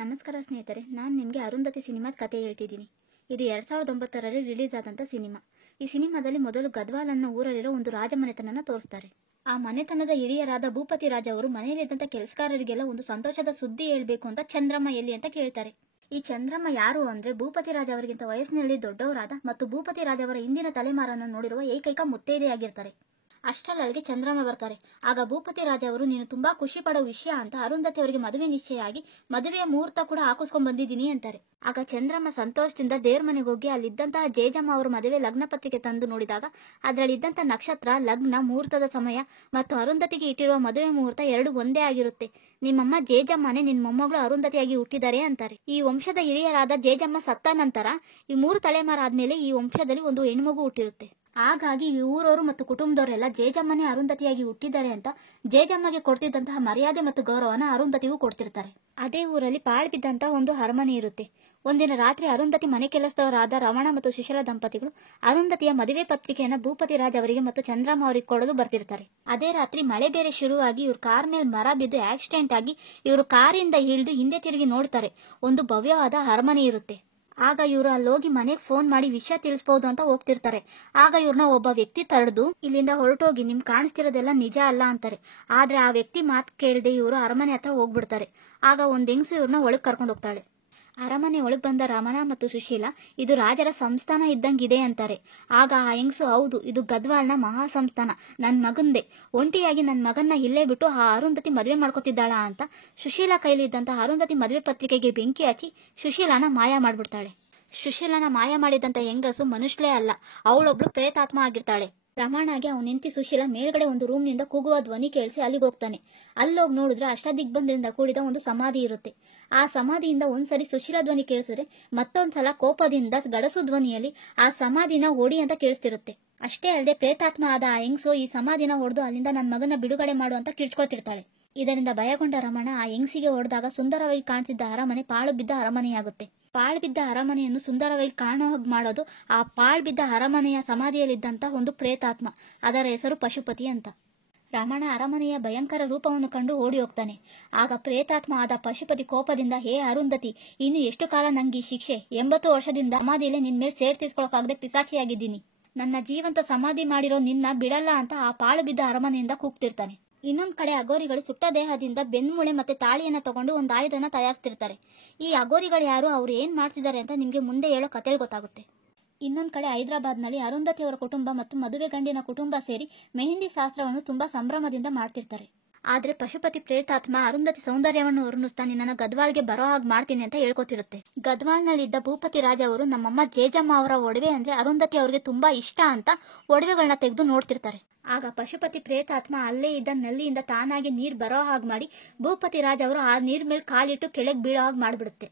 ನಮಸ್ಕಾರ ಸ್ನೇಹಿತರೆ, ನಾನು ನಿಮಗೆ ಅರುಂಧತಿ ಸಿನಿಮಾದ ಕತೆ ಹೇಳ್ತಿದ್ದೀನಿ. ಇದು 2009ರಲ್ಲಿ ರಿಲೀಸ್ ಆದಂಥ ಸಿನಿಮಾ. ಈ ಸಿನಿಮಾದಲ್ಲಿ ಮೊದಲು ಗದ್ವಾಲ್ ಅನ್ನೋ ಊರಲ್ಲಿರೋ ಒಂದು ರಾಜಮನೆತನನ ತೋರಿಸ್ತಾರೆ. ಆ ಮನೆತನದ ಹಿರಿಯರಾದ ಭೂಪತಿ ರಾಜ ಅವರು ಮನೆಯಲ್ಲಿದ್ದಂಥ ಕೆಲಸಗಾರರಿಗೆಲ್ಲ ಒಂದು ಸಂತೋಷದ ಸುದ್ದಿ ಹೇಳ್ಬೇಕು ಅಂತ ಚಂದ್ರಮ್ಮ ಎಲ್ಲಿ ಅಂತ ಕೇಳ್ತಾರೆ. ಈ ಚಂದ್ರಮ್ಮ ಯಾರು ಅಂದ್ರೆ ಭೂಪತಿ ರಾಜ ಅವರಿಗಿಂತ ವಯಸ್ಸಿನಲ್ಲಿ ದೊಡ್ಡವರಾದ ಮತ್ತು ಭೂಪತಿ ರಾಜ ಅವರ ಹಿಂದಿನ ತಲೆಮಾರನ್ನು ನೋಡಿರುವ ಏಕೈಕ ಮುತ್ತೈದೆಯಾಗಿರ್ತಾರೆ. ಅಷ್ಟರಲ್ಲಿಗೆ ಚಂದ್ರಮ್ಮ ಬರ್ತಾರೆ. ಆಗ ಭೂಪತಿ ರಾಜ ಅವರು ನೀನು ತುಂಬಾ ಖುಷಿ ಪಡೋ ವಿಷಯ ಅಂತ ಅರುಂಧತಿ ಅವರಿಗೆ ಮದುವೆ ನಿಶ್ಚಯ ಆಗಿ ಮದುವೆಯ ಮುಹೂರ್ತ ಕೂಡ ಹಾಕಿಸ್ಕೊಂಡ್ ಬಂದಿದ್ದೀನಿ ಅಂತಾರೆ. ಆಗ ಚಂದ್ರಮ್ಮ ಸಂತೋಷದಿಂದ ದೇವ್ರ ಮನೆಗೆ ಹೋಗಿ ಅಲ್ಲಿದ್ದಂತಹ ಜೇಜಮ್ಮ ಅವರ ಮದುವೆ ಲಗ್ನ ಪತ್ರಿಕೆ ತಂದು ನೋಡಿದಾಗ ಅದರಲ್ಲಿದ್ದಂಥ ನಕ್ಷತ್ರ, ಲಗ್ನ, ಮುಹೂರ್ತದ ಸಮಯ ಮತ್ತು ಅರುಂಧತಿಗೆ ಇಟ್ಟಿರುವ ಮದುವೆ ಮುಹೂರ್ತ ಎರಡು ಒಂದೇ ಆಗಿರುತ್ತೆ. ನಿಮ್ಮಮ್ಮ ಜೇಜಮ್ಮನೇ ನಿನ್ನ ಮೊಮ್ಮಗಳು ಅರುಂಧತಿಯಾಗಿ ಹುಟ್ಟಿದ್ದಾರೆ ಅಂತಾರೆ. ಈ ವಂಶದ ಹಿರಿಯರಾದ ಜೇಜಮ್ಮ ಸತ್ತ ನಂತರ ಈ 3 ತಲೆಮಾರು ಆದ್ಮೇಲೆ ಈ ವಂಶದಲ್ಲಿ ಒಂದು ಹೆಣ್ಮಗು ಹುಟ್ಟಿರುತ್ತೆ. ಹಾಗಾಗಿ ಈ ಊರವರು ಮತ್ತು ಕುಟುಂಬದವರೆಲ್ಲ ಜೇಜಮ್ಮನೇ ಅರುಂಧತಿಯಾಗಿ ಹುಟ್ಟಿದ್ದಾರೆ ಅಂತ ಜೇಜಮ್ಮಗೆ ಕೊಡ್ತಿದ್ದಂತಹ ಮರ್ಯಾದೆ ಮತ್ತು ಗೌರವನ ಅರುಂಧತಿಗೂ ಕೊಡ್ತಿರ್ತಾರೆ. ಅದೇ ಊರಲ್ಲಿ ಪಾಳು ಬಿದ್ದಂತ ಒಂದು ಅರಮನೆ ಇರುತ್ತೆ. ಒಂದಿನ ರಾತ್ರಿ ಅರುಂಧತಿ ಮನೆ ಕೆಲಸದವರಾದ ರಮಣ ಮತ್ತು ಸುಶೀಲಾ ದಂಪತಿಗಳು ಅರುಂಧತಿಯ ಮದುವೆ ಪತ್ರಿಕೆಯನ್ನ ಭೂಪತಿ ರಾಜ್ ಅವರಿಗೆ ಮತ್ತು ಚಂದ್ರಮ್ಮ ಅವರಿಗೆ ಕೊಡಲು ಬರ್ತಿರ್ತಾರೆ. ಅದೇ ರಾತ್ರಿ ಮಳೆ ಬೇರೆ ಶುರುವಾಗಿ ಇವ್ರ ಕಾರ್ ಮೇಲೆ ಮರ ಬಿದ್ದು ಆಕ್ಸಿಡೆಂಟ್ ಆಗಿ ಇವರು ಕಾರಿಂದ ಇಳಿದು ಹಿಂದೆ ತಿರುಗಿ ನೋಡ್ತಾರೆ. ಒಂದು ಭವ್ಯವಾದ ಅರಮನೆ ಇರುತ್ತೆ. ಆಗ ಇವರು ಅಲ್ಲೋಗಿ ಮನೆಗೆ ಫೋನ್ ಮಾಡಿ ವಿಷಯ ತಿಳಿಸಬಹುದು ಅಂತ ಹೋಗ್ತಿರ್ತಾರೆ. ಆಗ ಇವ್ರನ್ನ ಒಬ್ಬ ವ್ಯಕ್ತಿ ತಡೆದು ಇಲ್ಲಿಂದ ಹೊರಟೋಗಿ ನಿಮ್ ಕಾಣಿಸ್ತಿರೋದೆಲ್ಲ ನಿಜ ಅಲ್ಲ ಅಂತಾರೆ. ಆದ್ರೆ ಆ ವ್ಯಕ್ತಿ ಮಾತು ಕೇಳದೆ ಇವರು ಅರಮನೆ ಹತ್ರ ಹೋಗ್ಬಿಡ್ತಾರೆ. ಆಗ ಒಂದ್ ಹೆಂಗಸು ಇವ್ರನ್ನ ಒಳಗ್ ಕರ್ಕೊಂಡು ಹೋಗ್ತಾಳೆ. ಅರಮನೆ ಒಳಗ್ ಬಂದ ರಮಣ ಮತ್ತು ಸುಶೀಲಾ ಇದು ರಾಜರ ಸಂಸ್ಥಾನ ಇದ್ದಂಗಿದೆ ಅಂತಾರೆ. ಆಗ ಆ ಹೆಂಗಸು, ಹೌದು, ಇದು ಗದ್ವಾಲ್ನ ಮಹಾ ಸಂಸ್ಥಾನ, ನನ್ ಮಗಂದೇ. ಒಂಟಿಯಾಗಿ ನನ್ ಮಗನ್ನ ಇಲ್ಲೇ ಬಿಟ್ಟು ಆ ಅರುಂಧತಿ ಮದುವೆ ಮಾಡ್ಕೊತಿದ್ದಾಳ ಅಂತ ಸುಶೀಲಾ ಕೈಲಿದ್ದಂತ ಅರುಂಧತಿ ಮದುವೆ ಪತ್ರಿಕೆಗೆ ಬೆಂಕಿ ಹಚ್ಚಿ ಸುಶೀಲಾನ ಮಾಯ ಮಾಡ್ಬಿಡ್ತಾಳೆ. ಸುಶೀಲಾನ ಮಾಯ ಮಾಡಿದಂತ ಹೆಂಗಸು ಮನುಷ್ಯಲೇ ಅಲ್ಲ, ಅವಳೊಬ್ಳು ಪ್ರೇತಾತ್ಮ ಆಗಿರ್ತಾಳೆ. ರಮಣಾಗೆ ಅವ್ನು ನಿಂತಿ ಸುಶೀಲಾ ಮೇಲ್ಗಡೆ ಒಂದು ರೂಮ್ನಿಂದ ಕೂಗುವ ಧ್ವನಿ ಕೇಳಿಸಿ ಅಲ್ಲಿಗೆ ಹೋಗ್ತಾನೆ. ಅಲ್ಲೋಗಿ ನೋಡಿದ್ರೆ ಅಷ್ಟದಿಗ್ಬಂಧದಿಂದ ಕೂಡಿದ ಒಂದು ಸಮಾಧಿ ಇರುತ್ತೆ. ಆ ಸಮಾಧಿಯಿಂದ ಒಂದ್ಸರಿ ಸುಶೀಲಾ ಧ್ವನಿ ಕೇಳಿಸಿದ್ರೆ ಮತ್ತೊಂದ್ಸಲ ಕೋಪದಿಂದ ಗಡಸು ಧ್ವನಿಯಲ್ಲಿ ಆ ಸಮಾಧಿನ ಓಡಿ ಅಂತ ಕೇಳಿಸ್ತಿರುತ್ತೆ. ಅಷ್ಟೇ ಅಲ್ಲದೆ ಪ್ರೇತಾತ್ಮ ಆದ ಆ ಹೆಂಗಸು ಈ ಸಮಾಧಿನ ಹೊಡೆದು ಅಲ್ಲಿಂದ ನನ್ನ ಮಗನ ಬಿಡುಗಡೆ ಮಾಡು ಅಂತ ಕಿರ್ಚ್ಕೊತಿರ್ತಾಳೆ. ಇದರಿಂದ ಭಯಗೊಂಡ ರಮಣ ಆ ಹೆಂಗಸಿಗೆ ಹೊಡೆದಾಗ ಸುಂದರವಾಗಿ ಕಾಣಿಸಿದ್ದ ಅರಮನೆ ಪಾಳು ಬಿದ್ದ ಅರಮನೆಯಾಗುತ್ತೆ. ಪಾಳು ಬಿದ್ದ ಅರಮನೆಯನ್ನು ಸುಂದರವಾಗಿ ಕಾಣೋ ಹಾಗೆ ಮಾಡೋದು ಆ ಪಾಳು ಬಿದ್ದ ಅರಮನೆಯ ಸಮಾಧಿಯಲ್ಲಿದ್ದಂತ ಒಂದು ಪ್ರೇತಾತ್ಮ. ಅದರ ಹೆಸರು ಪಶುಪತಿ ಅಂತ. ರಮಣ ಅರಮನೆಯ ಭಯಂಕರ ರೂಪವನ್ನು ಕಂಡು ಓಡಿ ಹೋಗ್ತಾನೆ. ಆಗ ಪ್ರೇತಾತ್ಮ ಆದ ಪಶುಪತಿ ಕೋಪದಿಂದ, ಹೇ ಅರುಂಧತಿ, ಇನ್ನು ಎಷ್ಟು ಕಾಲ ನಂಗೆ ಈ ಶಿಕ್ಷೆ? 80 ವರ್ಷದಿಂದ ಸಮಾಧಿಯಲ್ಲೇ ನಿನ್ ಮೇಲೆ ಸೇರ್ ತೀರ್ಸ್ಕೊಳಕಾಗದೆ ಪಿಸಾಚಿಯಾಗಿದ್ದೀನಿ. ನನ್ನ ಜೀವಂತ ಸಮಾಧಿ ಮಾಡಿರೋ ನಿನ್ನ ಬಿಡಲ್ಲ ಅಂತ ಆ ಪಾಳು ಬಿದ್ದ ಅರಮನೆಯಿಂದ ಕೂಗ್ತಿರ್ತಾನೆ. ಇನ್ನೊಂದ್ ಕಡೆ ಅಗೋರಿಗಳು ಸುಟ್ಟ ದೇಹದಿಂದ ಬೆನ್ಮೂಳೆ ಮತ್ತೆ ತಾಳಿಯನ್ನ ತಗೊಂಡು ಒಂದು ಆಯುಧನ ತಯಾರಿಸ್ತಿರ್ತಾರೆ. ಈ ಅಗೋರಿಗಳು ಯಾರು, ಅವ್ರು ಏನ್ ಮಾಡ್ತಿದ್ದಾರೆ ಅಂತ ನಿಮ್ಗೆ ಮುಂದೆ ಹೇಳೋ ಕಥೆಯಲ್ಲಿ ಗೊತ್ತಾಗುತ್ತೆ. ಇನ್ನೊಂದ್ ಕಡೆ ಹೈದರಾಬಾದ್ನಲ್ಲಿ ಅರುಂಧತಿ ಅವರ ಕುಟುಂಬ ಮತ್ತು ಮದುವೆ ಗಂಡಿನ ಕುಟುಂಬ ಸೇರಿ ಮೆಹಂದಿ ಶಾಸ್ತ್ರವನ್ನು ತುಂಬಾ ಸಂಭ್ರಮದಿಂದ ಮಾಡ್ತಿರ್ತಾರೆ. ಆದ್ರೆ ಪಶುಪತಿ ಪ್ರೇತಾತ್ಮ ಅರುಂಧತಿ ಸೌಂದರ್ಯವನ್ನು ವರ್ಣಿಸ್ತಾ ನಿನ್ನ ಗದ್ವಾಲ್ಗೆ ಬರೋ ಹಾಗೆ ಮಾಡ್ತೀನಿ ಅಂತ ಹೇಳ್ಕೊತಿರುತ್ತೆ. ಗದ್ವಾಲ್ನಲ್ಲಿದ್ದ ಭೂಪತಿ ರಾಜ ಅವರು ನಮ್ಮಮ್ಮ ಜೇಜಮ್ಮ ಅವರ ಒಡವೆ ಅಂದ್ರೆ ಅರುಂಧತಿ ಅವರಿಗೆ ತುಂಬಾ ಇಷ್ಟ ಅಂತ ಒಡವೆಗಳನ್ನ ತೆಗೆದು ನೋಡ್ತಿರ್ತಾರೆ. ಆಗ ಪಶುಪತಿ ಪ್ರೇತಾತ್ಮ ಅಲ್ಲೇ ಇದ್ದ ನಲ್ಲಿಯಿಂದ ತಾನಾಗಿ ನೀರ್ ಬರೋ ಹಾಗೆ ಮಾಡಿ ಭೂಪತಿ ರಾಜ ಅವರು ಆ ನೀರ್ ಮೇಲೆ ಕಾಲಿಟ್ಟು ಕೆಳಗೆ ಬೀಳೋ ಹಾಗೆ ಮಾಡ್ಬಿಡುತ್ತೆ.